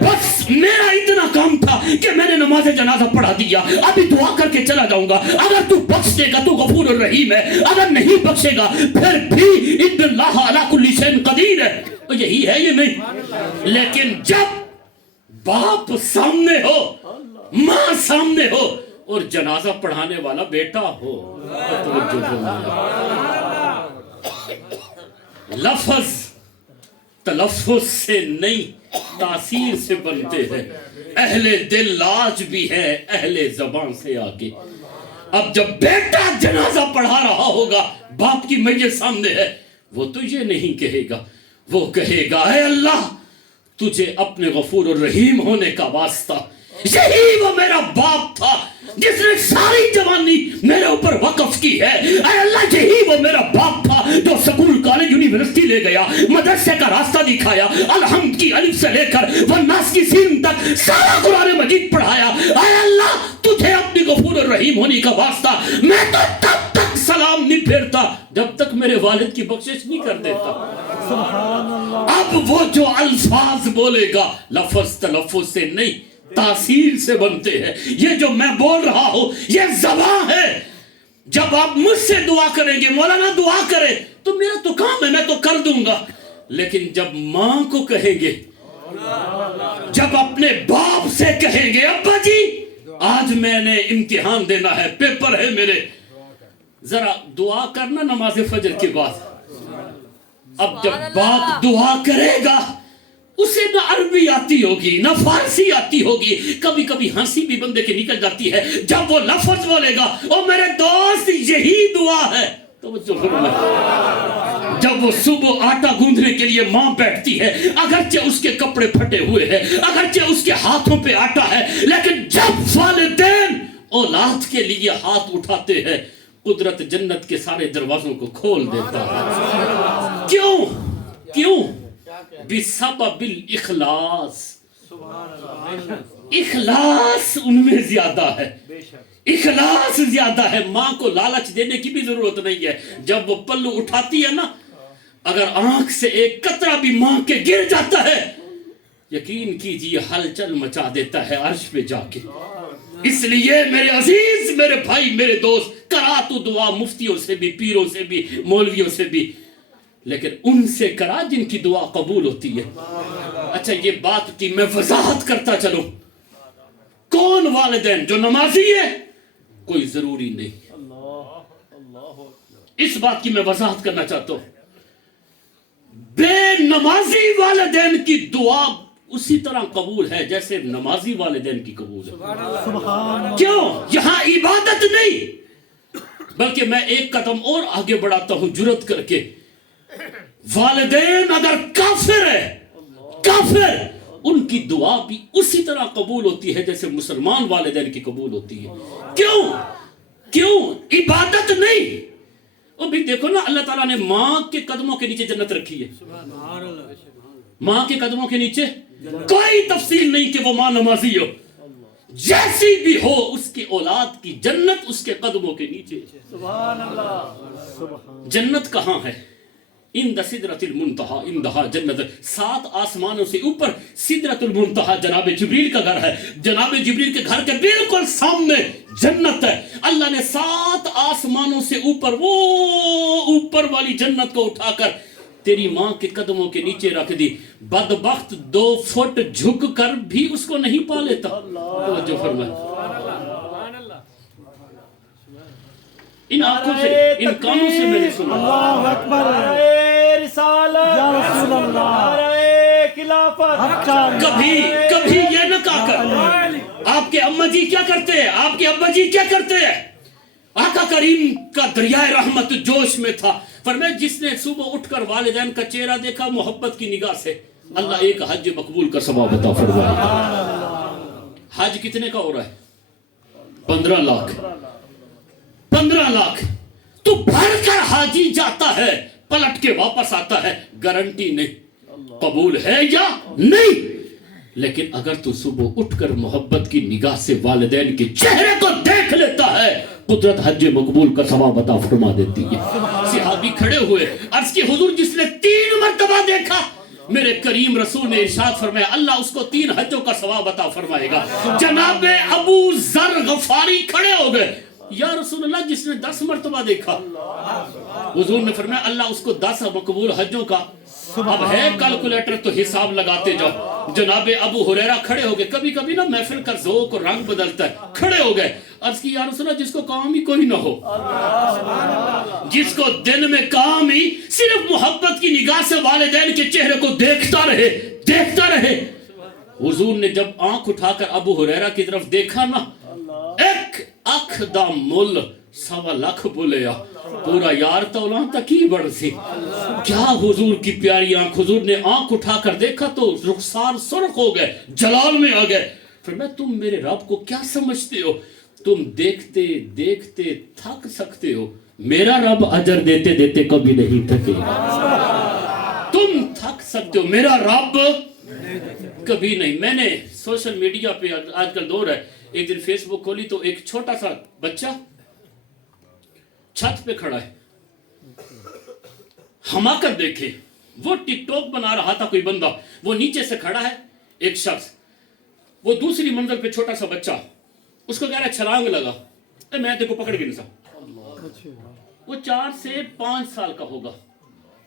بس میرا اتنا کام تھا کہ میں نے نماز جنازہ پڑھا دیا، ابھی دعا کر کے چلا جاؤں گا. اگر تو بخش دے گا تو غفور الرحیم ہے، اگر نہیں بخشے گا پھر بھی ان اللہ علی کل شیء قدیر ہے. یہی ہے یہ نہیں. لیکن جب باپ سامنے ہو، ماں سامنے ہو اور جنازہ پڑھانے والا بیٹا ہو، لفظ تلفظ سے نہیں تاثیر سے بنتے ہیں. اہل دل آج بھی ہے اہل زبان سے آگے. اب جب بیٹا جنازہ پڑھا رہا ہوگا، باپ کی میت سامنے ہے، وہ تو یہ نہیں کہے گا، وہ کہے گا اے اللہ تجھے اپنے غفور الرحیم ہونے کا واسطہ. یہی وہ میرا باپ تھا جس نے ساری جوانی میرے اوپر وقف کی ہے. اے اللہ یہی وہ میرا باپ تھا جو سکول کالج یونیورسٹی لے گیا، مدرسے کا راستہ دکھایا، الحمد کی الف سے لے کر والناس کی سین تک سارا قرآن مجید پڑھایا. اے اللہ تجھے اپنی غفور الرحیم ہونے کا واسطہ میں تو تب تک سلام نہیں پھیرتا جب تک میرے والد کی بخشش نہیں کر دیتا. اب وہ جو الفاظ بولے گا لفظ تلفظ سے نہیں تاثیر سے بنتے ہیں. یہ جو میں بول رہا ہوں یہ زبان ہے. جب آپ مجھ سے دعا کریں گے مولانا دعا کرے تو میرا تو کام ہے، میں تو کر دوں گا. لیکن جب ماں کو کہیں گے، جب اپنے باپ سے کہیں گے ابا جی آج میں نے امتحان دینا ہے، پیپر ہے میرے، ذرا دعا کرنا نماز فجر کے بعد. اب جب باپ دعا کرے گا اسے نہ عربی آتی ہوگی نہ فارسی آتی ہوگی، کبھی کبھی ہنسی بھی بندے کی نکل جاتی ہے. جب وہ لفظ بولے گا او میرے دوست یہی دعا ہے. جب وہ صبح آٹا گوندھنے کے لیے ماں بیٹھتی ہے، اگرچہ اس کے کپڑے پھٹے ہوئے ہیں، اگرچہ اس کے ہاتھوں پہ آٹا ہے، لیکن جب والدین اولاد کے لیے ہاتھ اٹھاتے ہیں قدرت جنت کے سارے دروازوں کو کھول دیتا ہے. کیوں؟ بسبب الاخلاص. اخلاص ان میں زیادہ ہے، اخلاص زیادہ ہے. ماں کو لالچ دینے کی بھی ضرورت نہیں ہے. جب وہ پلو اٹھاتی ہے نا، اگر آنکھ سے ایک قطرہ بھی ماں کے گر جاتا ہے یقین کیجیے ہلچل مچا دیتا ہے عرش پہ جا کے. اس لیے میرے عزیز، میرے بھائی، میرے دوست، کرا تو دعا مفتیوں سے بھی، پیروں سے بھی، مولویوں سے بھی، لیکن ان سے کرا جن کی دعا قبول ہوتی ہے. اچھا یہ بات کی میں وضاحت کرتا چلوں. کون والدین جو نمازی ہے؟ کوئی ضروری نہیں. اس بات کی میں وضاحت کرنا چاہتا ہوں. بے نمازی والدین کی دعا اسی طرح قبول ہے جیسے نمازی والدین کی قبول ہے. سبحان اللہ. کیوں؟ یہاں عبادت نہیں بلکہ میں ایک قدم اور آگے بڑھاتا ہوں جرات کر کے. والدین اگر کافر ہے، کافر، ان کی دعا بھی اسی طرح قبول ہوتی ہے جیسے مسلمان والدین کی قبول ہوتی ہے. کیوں؟ عبادت نہیں. وہ بھی دیکھو نا، اللہ تعالیٰ نے ماں کے قدموں کے نیچے جنت رکھی ہے. ماں کے قدموں کے نیچے کوئی تفصیل نہیں کہ وہ ماں نمازی ہو، جیسی بھی ہو اس کی اولاد کی جنت اس کے قدموں کے نیچے. سبحان اللہ. جنت کہاں ہے؟ اند سدرۃ المنتہا، اندہا جنت. 7 آسمانوں سے اوپر سدرۃ المنتہا جناب جبریل کا گھر ہے. جناب جبریل کے گھر کے بالکل سامنے جنت ہے. اللہ نے 7 آسمانوں سے اوپر وہ اوپر والی جنت کو اٹھا کر تیری ماں کے قدموں کے نیچے رکھ دی. بدبخت 2 فٹ جھک کر بھی اس کو نہیں پا لیتا. توجہ فرمائے. ان آنکھوں سے، ان کانوں سے میں نے سنا. اللہ اکبر. رسالت یا رسول اللہ. خلافت. کبھی یہ نہ کہا کر آپ کے اما جی کیا کرتے ہیں، آپ کے ابا جی کیا کرتے ہیں. آقا کریم کا دریائے رحمت جوش میں تھا. فرمایا جس نے صبح اٹھ کر والدین کا چہرہ دیکھا محبت کی نگاہ سے، اللہ ایک حج مقبول کا ثواب عطا فرمائے. حج کتنے کا ہو رہا ہے؟ 15 لاکھ. 15 لاکھ. تو بھر کر حاجی جاتا ہے، پلٹ کے واپس آتا ہے، گارنٹی نہیں قبول ہے یا نہیں. لیکن اگر تو صبح اٹھ کر محبت کی نگاہ سے والدین کے چہرے کو دیکھ لیتا ہے، قدرت حج مقبول کا ثواب عطا فرما دیتی ہے. صحابی کھڑے ہوئے، عرض کی حضور جس نے 3 مرتبہ دیکھا، میرے کریم رسول نے ارشاد فرمایا اللہ اس کو 3 حجوں کا ثواب عطا فرمائے گا. جناب ابو ذر غفاری کھڑے ہو گئے، یا رسول اللہ جس نے 10 مرتبہ دیکھا. حضور نے فرمایا اللہ اس کو 10 مقبول حجوں کا. اب ہے کیلکولیٹر تو حساب لگاتے جاؤ. جناب ابو ہریرہ کھڑے ہو گئے. کبھی کبھی نا محفل کا ذوق اور رنگ بدلتا ہے. کھڑے ہو گئے، عرض کی یا رسول اللہ جس کو کام ہی کوئی نہ ہو، جس کو دل میں کام ہی صرف محبت کی نگاہ سے والدین کے چہرے کو دیکھتا رہے. حضور نے جب آنکھ اٹھا کر ابو ہریرہ کی طرف دیکھا نا، ایک اکھ دا مل 1.25 لاکھ بولیا. پورا یار تولاں تک ہی بڑھ سی. کیا حضور کی پیاری آنکھ. حضور نے آنکھ اٹھا کر دیکھا تو رخسار سرخ ہو گئے، جلال میں آ گئے. فرمایا تم میرے رب کو کیا سمجھتے ہو؟ تم دیکھتے دیکھتے تھک سکتے ہو، میرا رب اجر دیتے دیتے کبھی نہیں تھکے گا. تم تھک سکتے ہو، میرا رب کبھی نہیں. میں نے سوشل میڈیا پہ آج کل دور ہے، ایک دن فیس بک کھولی تو ایک چھوٹا سا بچہ چھت پہ کھڑا ہے. حماقت دیکھے، وہ ٹک ٹاک بنا رہا تھا کوئی بندہ، وہ نیچے سے کھڑا ہے ایک شخص، وہ دوسری منزل پہ چھوٹا سا بچہ، اس کو کہہ رہا ہے چھلانگ لگا. میں تیرے کو پکڑ کے نہیں سکتا. وہ 4 سے 5 سال کا ہوگا،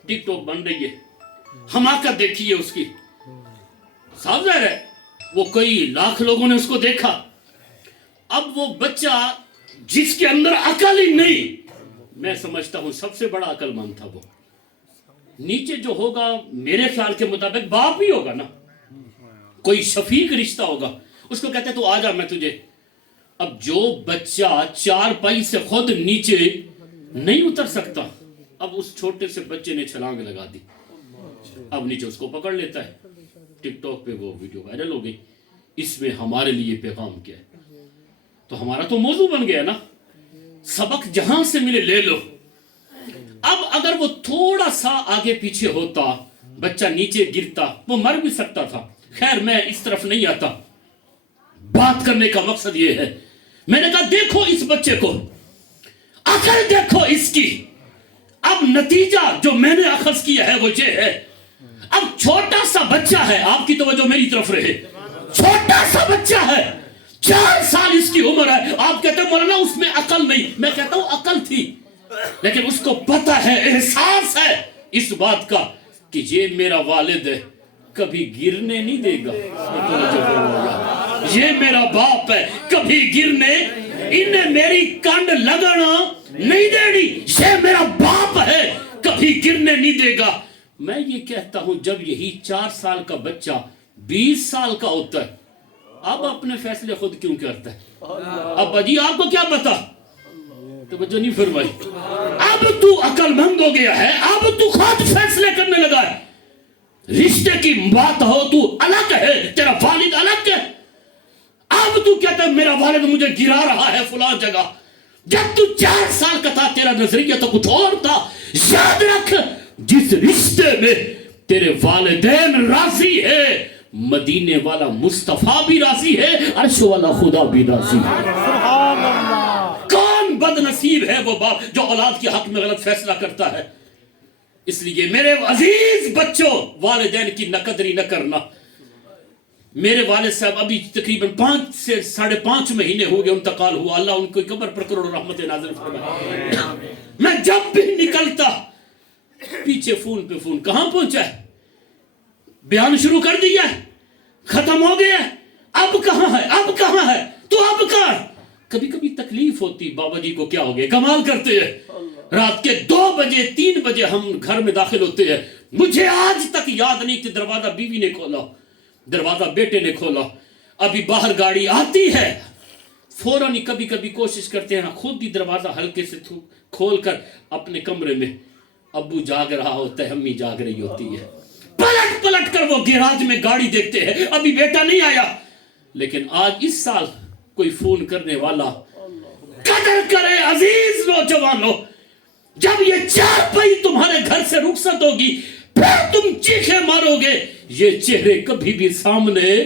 ٹک ٹاک بن رہی ہے. حماقت دیکھی ہے اس کی. صاف ظاہر ہے وہ کئی لاکھ لوگوں نے اس کو دیکھا. اب وہ بچہ جس کے اندر عقل ہی نہیں، میں سمجھتا ہوں سب سے بڑا عقل مند تھا. وہ نیچے جو ہوگا میرے خیال کے مطابق باپ ہی ہوگا نا، کوئی شفیق رشتہ ہوگا. اس کو کہتے تو آ جا میں تجھے. اب جو بچہ 4 پائی سے خود نیچے نہیں اتر سکتا، اب اس چھوٹے سے بچے نے چھلانگ لگا دی. اب نیچے اس کو پکڑ لیتا ہے. ٹک ٹاک پہ وہ ویڈیو وائرل ہو گئی. اس میں ہمارے لیے پیغام کیا ہے؟ تو ہمارا تو موضوع بن گیا نا، سبق جہاں سے ملے لے لو. اب اگر وہ تھوڑا سا آگے پیچھے ہوتا، بچہ نیچے گرتا، وہ مر بھی سکتا تھا. خیر میں اس طرف نہیں آتا. بات کرنے کا مقصد یہ ہے، میں نے کہا دیکھو اس بچے کو، عقل دیکھو اس کی. اب نتیجہ جو میں نے اخذ کیا ہے وہ یہ ہے، اب چھوٹا سا بچہ ہے، آپ کی توجہ میری طرف رہے، چھوٹا سا بچہ ہے، 4 سال اس کی عمر ہے. آپ کہتے ہیں مولانا اس میں عقل نہیں. میں کہتا ہوں عقل تھی، لیکن اس کو پتہ ہے، احساس ہے اس بات کا کہ یہ میرا والد ہے، کبھی گرنے نہیں دے گا. یہ میرا باپ ہے، کبھی گرنے انہیں میری کنڈ لگنا نہیں دے گی. یہ میرا باپ ہے، کبھی گرنے نہیں دے گا. میں یہ کہتا ہوں جب یہی 4 سال کا بچہ 20 سال کا ہوتا ہے اب اپنے فیصلے خود کیوں کرتا ہے؟ ابا جی آپ کو کیا پتا؟ توجہ نہیں فرمائی. اب تو عقل مند ہو گیا ہے, اب تو خود فیصلے کرنے لگا ہے. رشتے کی بات ہو تو الگ ہے, تیرا والد الگ ہے. اب تو کہتا ہے میرا والد مجھے گرا رہا ہے فلاں جگہ. جب تو 4 سال کا تھا تیرا نظریہ تو کچھ اور تھا. یاد رکھ جس رشتے میں تیرے والدین راضی ہے, مدینے والا مصطفیٰ بھی راضی ہے, عرش والا خدا بھی راضی ہے. سبحان اللہ. کون بد نصیب ہے وہ باپ جو اولاد کے حق میں غلط فیصلہ کرتا ہے. اس لیے میرے عزیز بچوں, والدین کی نقدری نہ کرنا. میرے والد صاحب ابھی تقریباً 5 سے 5.5 مہینے ہو گئے انتقال ہوا. اللہ ان کو قبر پر کروڑوں رحمت نازل فرمائے. میں جب بھی نکلتا پیچھے فون پہ فون, کہاں پہنچا ہے, بیان شروع کر دیا ہے, ختم ہو گیا ہے, اب کہاں ہے, اب کہاں ہے, تو اب کہاں. کبھی کبھی تکلیف ہوتی, بابا جی کو کیا ہو گیا, کمال کرتے ہیں. رات کے 2 بجے 3 بجے ہم گھر میں داخل ہوتے ہیں. مجھے آج تک یاد نہیں کہ دروازہ بیوی نے کھولا, دروازہ بیٹے نے کھولا. ابھی باہر گاڑی آتی ہے, فوراً ہی کبھی کبھی کوشش کرتے ہیں خود ہی دروازہ ہلکے سے کھول کر اپنے کمرے میں. ابو جاگ رہا ہوتا ہے, امی جاگ رہی ہوتی ہے, پلٹ پلٹ کر وہ گیراج میں گاڑی دیکھتے ہیں, ابھی بیٹا نہیں آیا. لیکن آج اس سال کوئی فون کرنے والا, قدر کرے عزیز نوجوانوں, جب یہ 4 پئی تمہارے گھر سے رخصت ہوگی پھر تم چیخے مارو گے, یہ چہرے کبھی بھی سامنے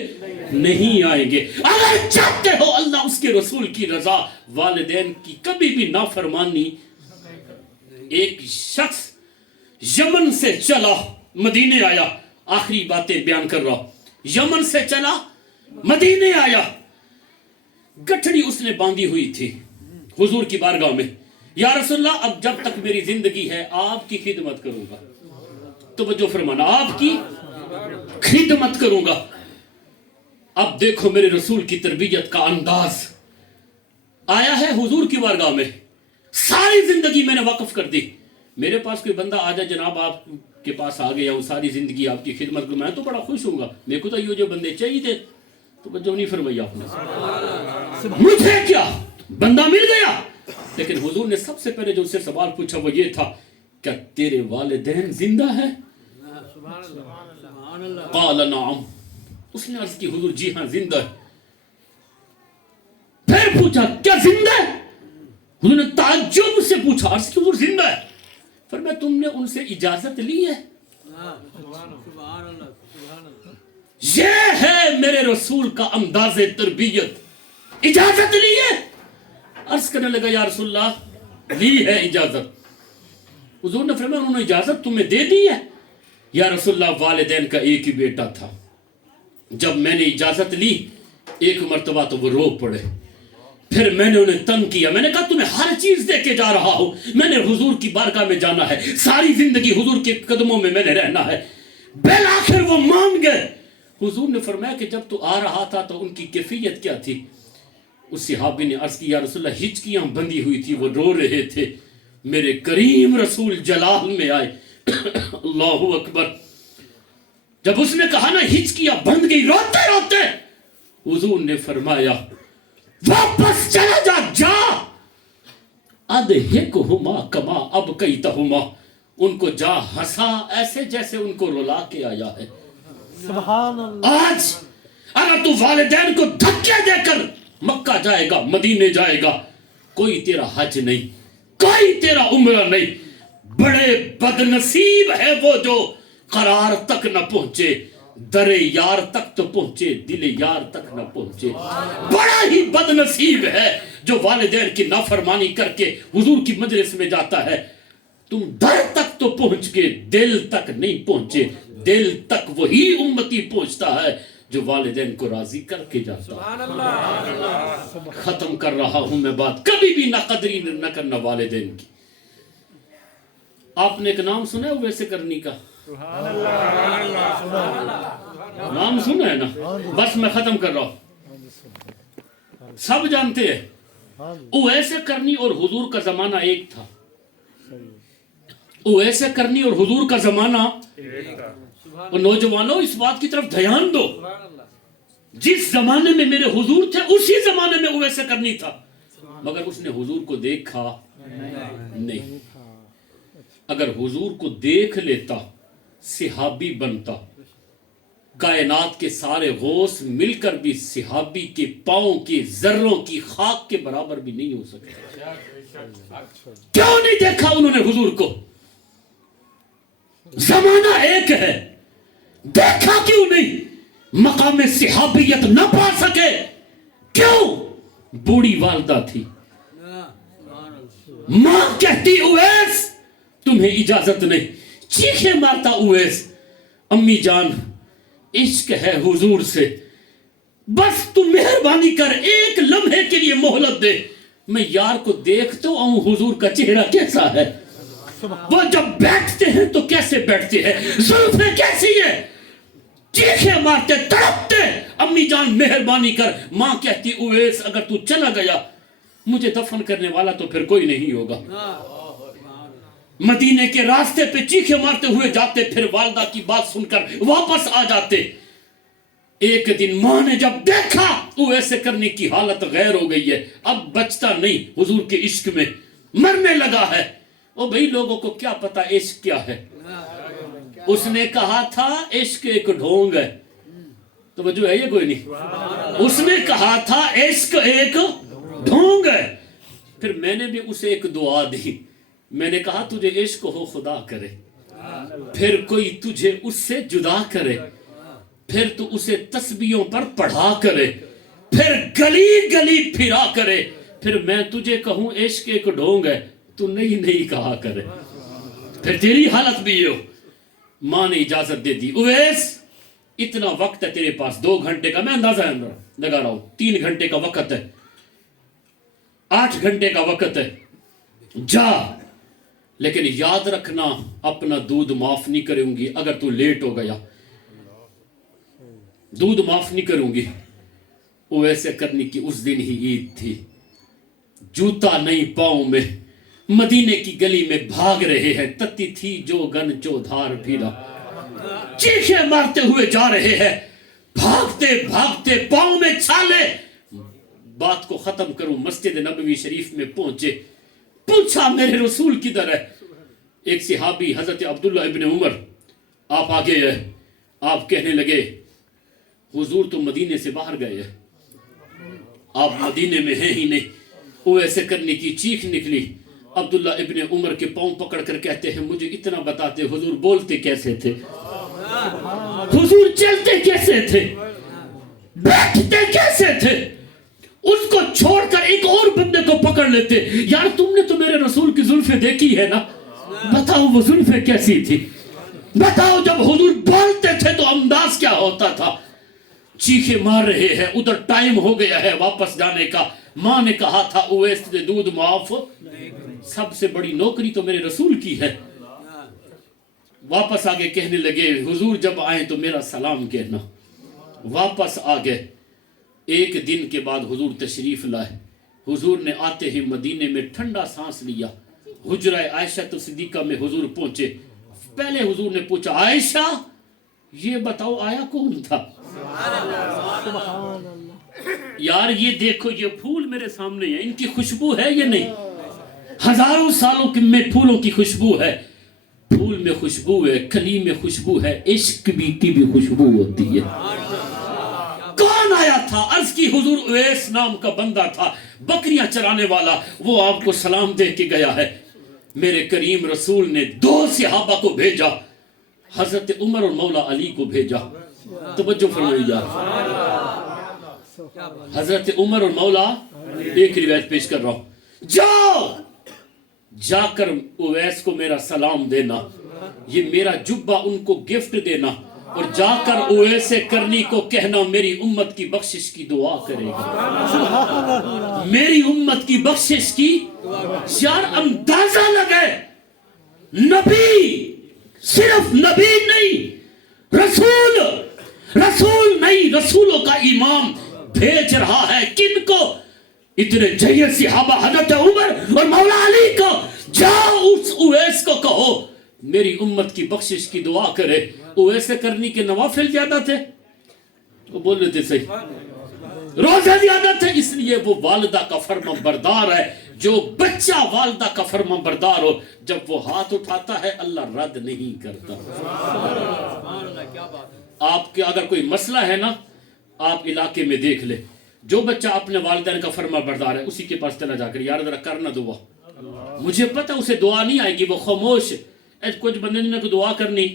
نہیں آئیں گے. اگر چاہتے ہو اللہ اس کے رسول کی رضا, والدین کی کبھی بھی نافرمانی. ایک شخص یمن سے چلا مدینے آیا, آخری باتیں بیان کر رہا ہوں. یمن سے چلا مدینے آیا, گٹھڑی اس نے باندھی ہوئی تھی حضور کی بارگاہ میں. یا رسول اللہ اب جب تک میری زندگی ہے آپ کی خدمت کروں گا. توجہ فرمانا, آپ کی خدمت کروں گا. اب دیکھو میرے رسول کی تربیت کا انداز. آیا ہے حضور کی بارگاہ میں, ساری زندگی میں نے وقف کر دی. میرے پاس کوئی بندہ آ جائے, جناب آپ کے پاس آ گیا, وہ ساری زندگی آپ کی خدمت کروں, میں تو بڑا خوش ہوں گا. میرے کو تو یہ جو بندے چاہیے تھے. توجہ نہیں فرمائی آپ نے, مجھے کیا بندہ مل گیا. لیکن حضور نے سب سے پہلے جو اس سے سوال پوچھا وہ یہ تھا, کیا تیرے والدین زندہ ہیں؟ قال نعم. اس نے عرض کی حضور جی ہاں زندہ ہے. پھر پوچھا کیا زندہ ہے؟ حضور نے تعجب سے پوچھا, عرض کی حضور زندہ ہے. فرمایا تم نے ان سے اجازت لی ہے؟ یہ ہے میرے رسول کا انداز تربیت, اجازت لی ہے. عرض کرنے لگا یا رسول اللہ لی ہے اجازت. حضور نے فرمایا انہوں نے اجازت تمہیں دے دی ہے؟ یا رسول اللہ والدین کا ایک ہی بیٹا تھا, جب میں نے اجازت لی ایک مرتبہ تو وہ رو پڑے. پھر میں نے انہیں تنگ کیا, میں نے کہا تمہیں ہر چیز دے کے جا رہا ہوں, میں نے حضور کی بارگاہ میں جانا ہے, ساری زندگی حضور کے قدموں میں نے رہنا ہے. بالآخر وہ مان گئے. حضور نے فرمایا کہ جب تو آ رہا تھا تو ان کی کیفیت کیا تھی؟ اس صحابی نے عرض کی یا رسول اللہ ہچکیاں بندھی ہوئی تھی, وہ رو رہے تھے. میرے کریم رسول جلال میں آئے, اللہ اکبر. جب اس نے کہا نا ہچکیاں بند گئی روتے روتے, حضور نے فرمایا واپس چلا جا, جا ادھکہما کما ابکیتہما, ان کو جا ہنسا ایسے جیسے ان کو رلا کے آیا ہے. سبحان اللہ. آج اگر تو والدین کو دھکے دے کر مکہ جائے گا, مدینے جائے گا, کوئی تیرا حج نہیں, کوئی تیرا عمرہ نہیں. بڑے بد نصیب ہے وہ جو قرار تک نہ پہنچے, در یار تک تو پہنچے, دل یار تک نہ پہنچے. بڑا ہی بد نصیب ہے جو والدین کی نافرمانی کر کے حضور کی مجلس میں جاتا ہے. تم در تک تو پہنچ کے دل تک نہیں پہنچے. دل تک وہی امتی پہنچتا ہے جو والدین کو راضی کر کے جاتا ہے. ختم کر رہا ہوں میں بات, کبھی بھی نہ قدری نہ کرنا والدین کی. آپ نے ایک نام سنا ہے ویسے کرنی کا؟ نام سنا ہے نا, بس میں ختم کر رہا ہوں. سب جانتے ہیں اویسے کرنی اور حضور کا زمانہ ایک تھا. اویسے کرنی اور حضور کا زمانہ اور نوجوانوں اس بات کی طرف دھیان دو، جس زمانے میں میرے حضور تھے اسی زمانے میں اویس کرنی تھا، مگر اس نے حضور کو دیکھا نہیں۔ اگر حضور کو دیکھ لیتا صحابی بنتا، کائنات کے سارے غوث مل کر بھی صحابی کے پاؤں کے ذروں کی خاک کے برابر بھی نہیں ہو سکتے۔ کیوں نہیں دیکھا انہوں نے حضور کو؟ زمانہ ایک ہے، دیکھا کیوں نہیں؟ مقام صحابیت نہ پا سکے، کیوں؟ بوڑھی والدہ تھی، ماں کہتی اویس تمہیں اجازت نہیں، چیخے مارتا اویس امی جان عشق ہے حضور سے، بس تم مہربانی کر ایک لمحے کے لیے مہلت دے، میں یار کو دیکھتا ہوں حضور کا چہرہ کیسا ہے، وہ جب بیٹھتے ہیں تو کیسے بیٹھتے ہیں، زلفیں کیسی ہیں، چیخے مارتے تڑپتے، امی جان مہربانی کر۔ ماں کہتی اویس اگر تو چلا گیا مجھے دفن کرنے والا تو پھر کوئی نہیں ہوگا۔ مدینے کے راستے پہ چیخے مارتے ہوئے جاتے، پھر والدہ کی بات سن کر واپس آ جاتے۔ ایک دن ماں نے جب دیکھا اویس کرنے کی حالت غیر ہو گئی ہے، اب بچتا نہیں حضور کے عشق میں، مرنے لگا ہے۔ او بھئی لوگوں کو کیا پتا عشق کیا ہے؟ اس نے کہا تھا عشق ایک ڈھونگ ہے، توجہ ہے یہ کوئی نہیں؟ اس نے کہا تھا عشق ایک ڈھونگ ہے، پھر میں نے بھی اسے ایک دعا دی، میں نے کہا تجھے عشق ہو خدا کرے، پھر کوئی تجھے اس سے جدا کرے، پھر تو اسے تسبیحوں پر پڑھا کرے، پھر گلی گلی پھرا کرے، پھر میں تجھے کہوں عشق ایک ڈھونگ ہے تو نہیں کہا کرے، پھر تیری حالت بھی یہ ہو۔ ماں نے اجازت دے دی، اویس اتنا وقت ہے تیرے پاس، 2 گھنٹے کا، میں اندازہ لگا رہا ہوں 3 گھنٹے کا وقت ہے، 8 گھنٹے کا وقت ہے، جا، لیکن یاد رکھنا اپنا دودھ معاف نہیں کروں گی اگر تو لیٹ ہو گیا، دودھ معاف نہیں کروں گی۔ اویس کرنی کی اس دن ہی عید تھی، جوتا نہیں پاؤں میں، مدینے کی گلی میں بھاگ رہے ہیں، تتی تھی جو گن چودھار پھیرا، چیخے مارتے ہوئے جا رہے ہیں، بھاگتے بھاگتے پاؤں میں چھالے۔ بات کو ختم کروں، مسجد نبوی شریف میں پہنچے، پوچھا میرے رسول کدھر ہے؟ ایک صحابی حضرت عبداللہ ابن عمر آپ آگے ہیں، آپ کہنے لگے حضور تو مدینے سے باہر گئے ہیں، آپ مدینے میں ہیں ہی نہیں۔ اویس کرنی کی چیخ نکلی، عبداللہ ابن عمر کے پاؤں پکڑ کر کہتے ہیں مجھے اتنا بتاتے حضور بولتے کیسے تھے، حضور چلتے کیسے تھے، بیٹھتے کیسے تھے؟ اس کو چھوڑ کر ایک اور بندے کو پکڑ لیتے، یار تم نے تو میرے رسول کی زلفیں دیکھی ہے نا، بتاؤ وہ زلفیں کیسی تھی، بتاؤ جب حضور بولتے تھے تو انداز کیا ہوتا تھا۔ چیخے مار رہے ہیں، ادھر ٹائم ہو گیا ہے واپس جانے کا۔ ماں نے کہا تھا اویس نے دودھ معاف، سب سے بڑی نوکری تو میرے رسول کی ہے۔ واپس آگے کہنے لگے حضور جب آئیں تو میرا سلام کہنا، واپس آگے۔ ایک دن کے بعد حضور تشریف لائے، حضور نے آتے ہی مدینے میں ٹھنڈا سانس لیا، حجرہ عائشہ صدیقہ میں حضور پہنچے، پہلے حضور نے پوچھا عائشہ یہ بتاؤ آیا کون تھا؟ یار یہ دیکھو یہ پھول میرے سامنے ہیں، ان کی خوشبو ہے یا نہیں؟ ہزاروں سالوں میں پھولوں کی خوشبو ہے، پھول میں خوشبو ہے، کلی میں خوشبو ہے، عشق کی بھی خوشبو ہوتی ہے۔ کون آیا تھا؟ عرض کی حضور اویس نام کا بندہ تھا، بکریاں چرانے والا، وہ آپ کو سلام دے کے گیا ہے۔ میرے کریم رسول نے 2 صحابہ کو بھیجا، حضرت عمر اور مولا علی کو بھیجا، توجہ فرمائیے، حضرت عمر اور مولا، ایک روایت پیش کر رہا ہوں، جاؤ جا کر اویس کو میرا سلام دینا، یہ میرا جبہ ان کو گفٹ دینا، اور جا کر اویس کرنی کو کہنا میری امت کی بخشش کی دعا کرے گا، میری امت کی بخشش کی۔ یار اندازہ لگے نبی، صرف نبی نہیں، رسول نہیں، رسولوں کا امام بھیج رہا ہے کن کو؟ اتنے جیل صحابہ حضرت عمر اور مولا علی کو، جاؤ اس اویس کو کہو میری امت کی بخشش کی دعا کرے. اویس کرنی کے نوافل زیادہ تھے, وہ بول رہے تھے صحیح, روزہ زیادہ تھے, اس لیے وہ والدہ کا فرما بردار ہے. جو بچہ والدہ کا فرما بردار ہو, جب وہ ہاتھ اٹھاتا ہے اللہ رد نہیں کرتا. آپ کے اگر کوئی مسئلہ ہے نا, آپ علاقے میں دیکھ لے, جو بچہ اپنے والدین کا فرما بردار ہے اسی کے پاس چلا جا کر, یار ذرا کرنا دعا, مجھے پتہ اسے دعا نہیں آئے گی, وہ خاموش. کچھ بندے نے کوئی دعا کرنی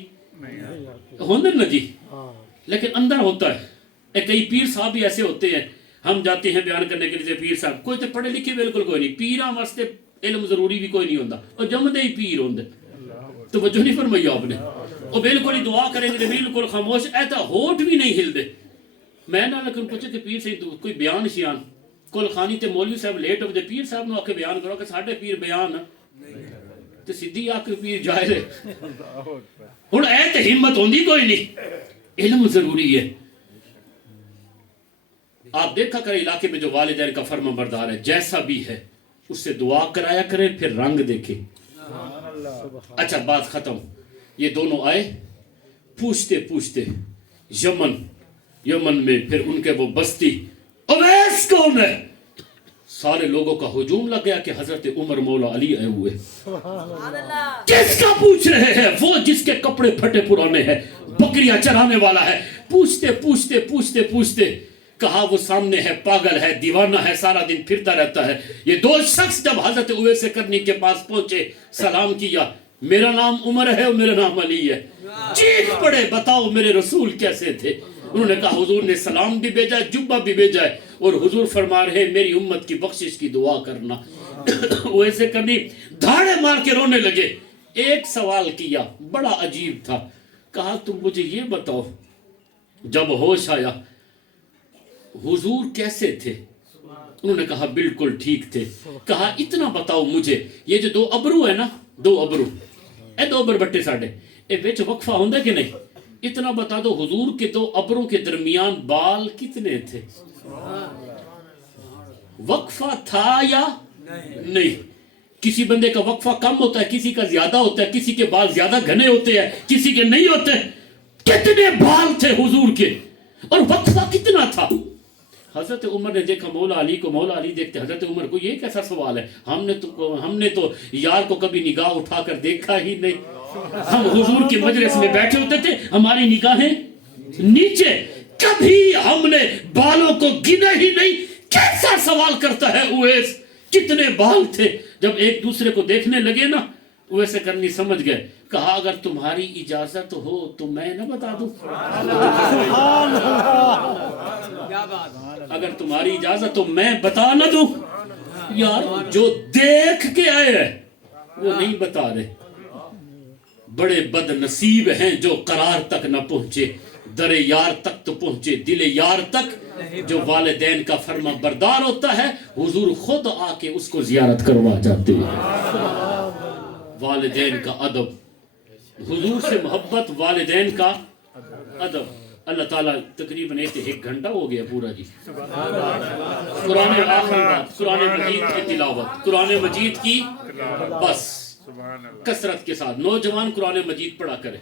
ہوندے نا جی, لیکن اندر ہوتا ہے. کئی پیر صاحب بھی ایسے ہوتے ہیں, ہم جاتے ہیں بیان کرنے کے لیے, پیر صاحب کوئی تو پڑھے لکھے بالکل کوئی نہیں, پیراں واسطے علم ضروری بھی کوئی نہیں ہوتا, اور جمدے ہی پیر ہوندے. توجہ نہیں فرمائی آپ نے, وہ بالکل ہی دعا کریں گے بالکل خاموش, ایسا ہوٹ بھی نہیں ہل دے. میں نہ لیکن پوچھے کہ پیر سے کوئی بیان شیان کل خانی تے مولوی صاحب لیٹ ہو جائے, پیر صاحب نے آ کے بیان کرو کہ ساڈے پیر بیان تے سیدھی آ کے پیر جائے رہے. ہن اے تے ہمت ہوندی کوئی نہیں, علم ضروری ہے. آپ دیکھا کریں علاقے میں جو والدین کا فرما بردار ہے جیسا بھی ہے اس سے دعا کرایا کریں, پھر رنگ دیکھیں. اچھا بات ختم. یہ دونوں آئے پوچھتے پوچھتے یمن میں, پھر ان کے وہ بستی, اویس کون ہے؟ سارے لوگوں کا ہجوم لگ گیا کہ حضرت عمر مولا علی آئے ہوئے. کس کا پوچھ رہے ہیں؟ وہ جس کے کپڑے پھٹے پرانے ہیں, بکریاں چرانے والا ہے. پوچھتے پوچھتے پوچھتے پوچھتے کہا وہ سامنے ہے, پاگل ہے, دیوانہ ہے, سارا دن پھرتا رہتا ہے. یہ دو شخص جب حضرت اویس کرنی کے پاس پہنچے, سلام کیا, میرا نام عمر ہے اور میرا نام علی ہے. چیخ پڑے, بتاؤ میرے رسول کیسے تھے؟ انہوں نے کہا حضور نے سلام بھی بھیجا ہے, جبہ بھی بھیجا ہے, اور حضور فرما رہے میری امت کی بخشش کی دعا کرنا. اویس کرنی دھاڑے مار کے رونے لگے. ایک سوال کیا بڑا عجیب تھا, کہا تم مجھے یہ بتاؤ جب ہوش آیا حضور کیسے تھے؟ انہوں نے کہا بالکل ٹھیک تھے. کہا اتنا بتاؤ مجھے, یہ جو دو ابرو ہے نا, دو ابرو, اے دو بربٹے ساڑھے, اے بیچ وقفہ ہوندہ کہ نہیں؟ اتنا بتا دو حضور کے دو ابروں کے درمیان بال کتنے تھے؟ وقفہ تھا یا نہیں؟ کسی بندے کا وقفہ کم ہوتا ہے, کسی کا زیادہ ہوتا ہے, کسی کے بال زیادہ گھنے ہوتے ہیں, کسی کے نہیں ہوتے. کتنے بال تھے حضور کے اور وقفہ کتنا تھا؟ حضرت عمر نے دیکھا مولا علی کو, مولا علی دیکھتے حضرت عمر کو, یہ کیسا سوال ہے, ہم نے تو یار کو کبھی نگاہ اٹھا کر دیکھا ہی نہیں. ہم حضور کی مجلس میں بیٹھے ہوتے تھے, ہماری نگاہیں نیچے, کبھی ہم نے بالوں کو گنا ہی نہیں. کیسا سوال کرتا ہے اویس, کتنے بال تھے؟ جب ایک دوسرے کو دیکھنے لگے نا, اویس کرنی سمجھ گئے. کہا اگر تمہاری اجازت ہو تو میں نہ بتا دوں. اگر تمہاری اجازت تو میں بتا نہ دوں. یار جو دیکھ کے آئے ہیں وہ نہیں بتا رہے. بڑے بد نصیب ہیں جو قرار تک نہ پہنچے, در یار تک تو پہنچے دل یار تک. جو والدین کا فرما بردار ہوتا ہے حضور خود آ کے اس کو زیارت کروا جاتے ہیں. والدین کا ادب, حضور سے محبت, والدین کا ادب. اللہ تعالیٰ تقریباً ایک گھنٹہ ہو گیا پورا جی. قرآن آخری بات, قرآن مجید کی تلاوت, قرآن مجید کی بس کثرت کے ساتھ. نوجوان قرآن مجید پڑھا کرے,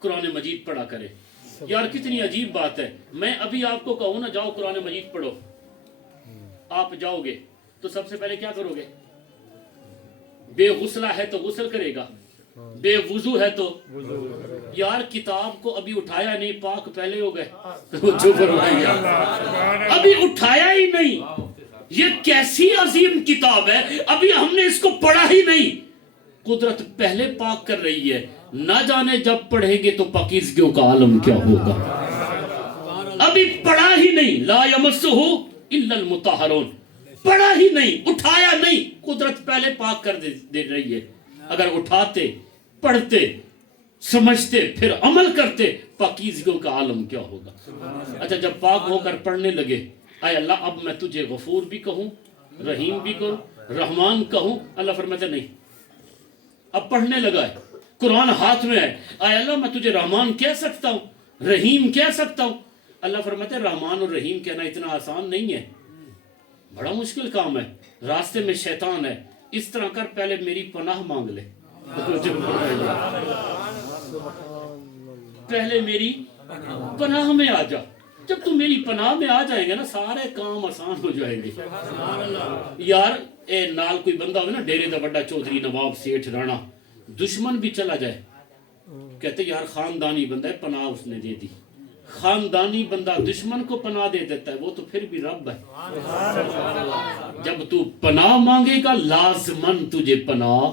قرآن مجید پڑھا کرے. یار کتنی عجیب بات ہے, میں ابھی آپ کو کہوں نا جاؤ قرآن مجید پڑھو, آپ جاؤ گے تو سب سے پہلے کیا کرو گے؟ بے غسلہ ہے تو غسل کرے گا, بے وضو ہے تو یار کتاب کو ابھی اٹھایا نہیں, پاک پہلے ہو گئے. ابھی اٹھایا ہی نہیں, یہ کیسی عظیم کتاب ہے, ابھی ہم نے اس کو پڑھا ہی نہیں. قدرت پہلے پاک کر رہی ہے, نہ جانے جب پڑھیں گے تو پاکیزگیوں کا عالم کیا ہوگا. ابھی پڑھا ہی نہیں, لا یمسہ الا المطہرون, پڑھا ہی نہیں, اٹھایا نہیں, قدرت پہلے پاک کر دے رہی ہے. اگر اٹھاتے, پڑھتے, سمجھتے, پھر عمل کرتے, پاکیزگیوں کا عالم کیا ہوگا. اچھا جب پاک ہو کر پڑھنے لگے, اے اللہ اب میں تجھے غفور بھی کہوں, رحیم بھی کہوں, رحمان کہوں. اللہ فرماتے نہیں, اب پڑھنے لگا ہے, قرآن ہاتھ میں ہے, اے اللہ میں تجھے رحمان کہہ سکتا ہوں, رحیم کہہ سکتا ہوں. اللہ فرماتے رحمان اور رحیم کہنا اتنا آسان نہیں ہے, بڑا مشکل کام ہے. راستے میں شیطان ہے, اس طرح کر پہلے میری پناہ مانگ لے. پہلے میری پناہ میں آ جا. جب تم میری پناہ میں آ جائیں گے نا سارے کام آسان ہو جائیں گے. یار اے نال کوئی بندہ ہو نا ڈیرے دا بڑا چودھری نواب سیٹھ رانا دشمن بھی چلا جائے کہتے یار خاندانی بندہ ہے پناہ اس نے دے دی. خاندانی بندہ دشمن کو پناہ دے دیتا ہے وہ تو پھر بھی رب ہے. جب تو پناہ مانگے گا لازمن تجھے پناہ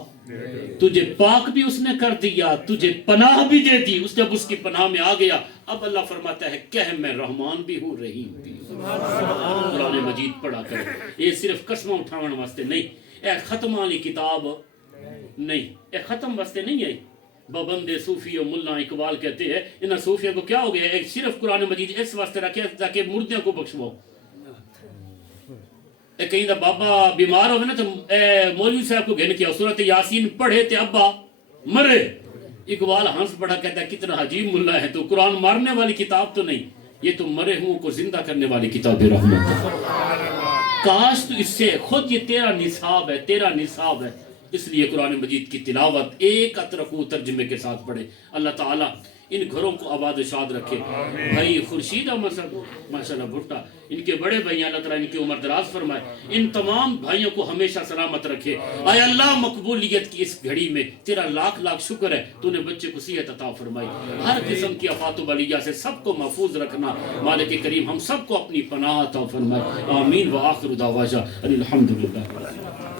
تجھے پاک بھی اس نے کر دیا تجھے پناہ بھی دے دی. اس جب اس کی پناہ میں آ گیا اب اللہ فرماتا ہے کہ میں رحمان بھی ہوں رحیم بھی ہوں. قرآن مجید پڑھا کرے. یہ صرف قسمہ اٹھاون واسطے نہیں اے ختم والی کتاب نہیں اے ختم واسطے نہیں ہے. بابندے صوفی و ملا اقبال کہتے ہیں انہاں صوفیوں کو کیا ہو گیا ایک صرف قرآن مجید اس واسطے رکھے تاکہ مردیاں کو بخشواؤ. کہیں دا بابا بیمار ہوئے نا تو مولوی صاحب کو گھن کیا سورۃ یاسین پڑھے تے ابا مرے. اقبال ہنس پڑھا کہتا ہے کتنا عجیب ملا ہے تو قرآن مارنے والی کتاب تو نہیں یہ تو مرے ہوں کو زندہ کرنے والی کتاب رحمت ہے. کاش تو اس سے خود یہ تیرا نصاب ہے. اس لیے قرآن مجید کی تلاوت ایک اطرفو ترجمے کے ساتھ پڑھے. اللہ تعالیٰ ان گھروں کو آباد و شاد رکھے. بھائی خورشید ماشاءاللہ بھٹا ان کے بڑے بھائی اللہ تعالیٰ ان کی عمر دراز فرمائے. ان تمام بھائیوں کو ہمیشہ سلامت رکھے. اے اللہ مقبولیت کی اس گھڑی میں تیرا لاکھ لاکھ شکر ہے تو نے بچے کو صحت عطا فرمائی. ہر قسم کی آفات و بلیہ سے سب کو محفوظ رکھنا. مالک کریم ہم سب کو اپنی پناہ عطا فرمائے. آمین. وآخر دعوانا ان الحمدللہ.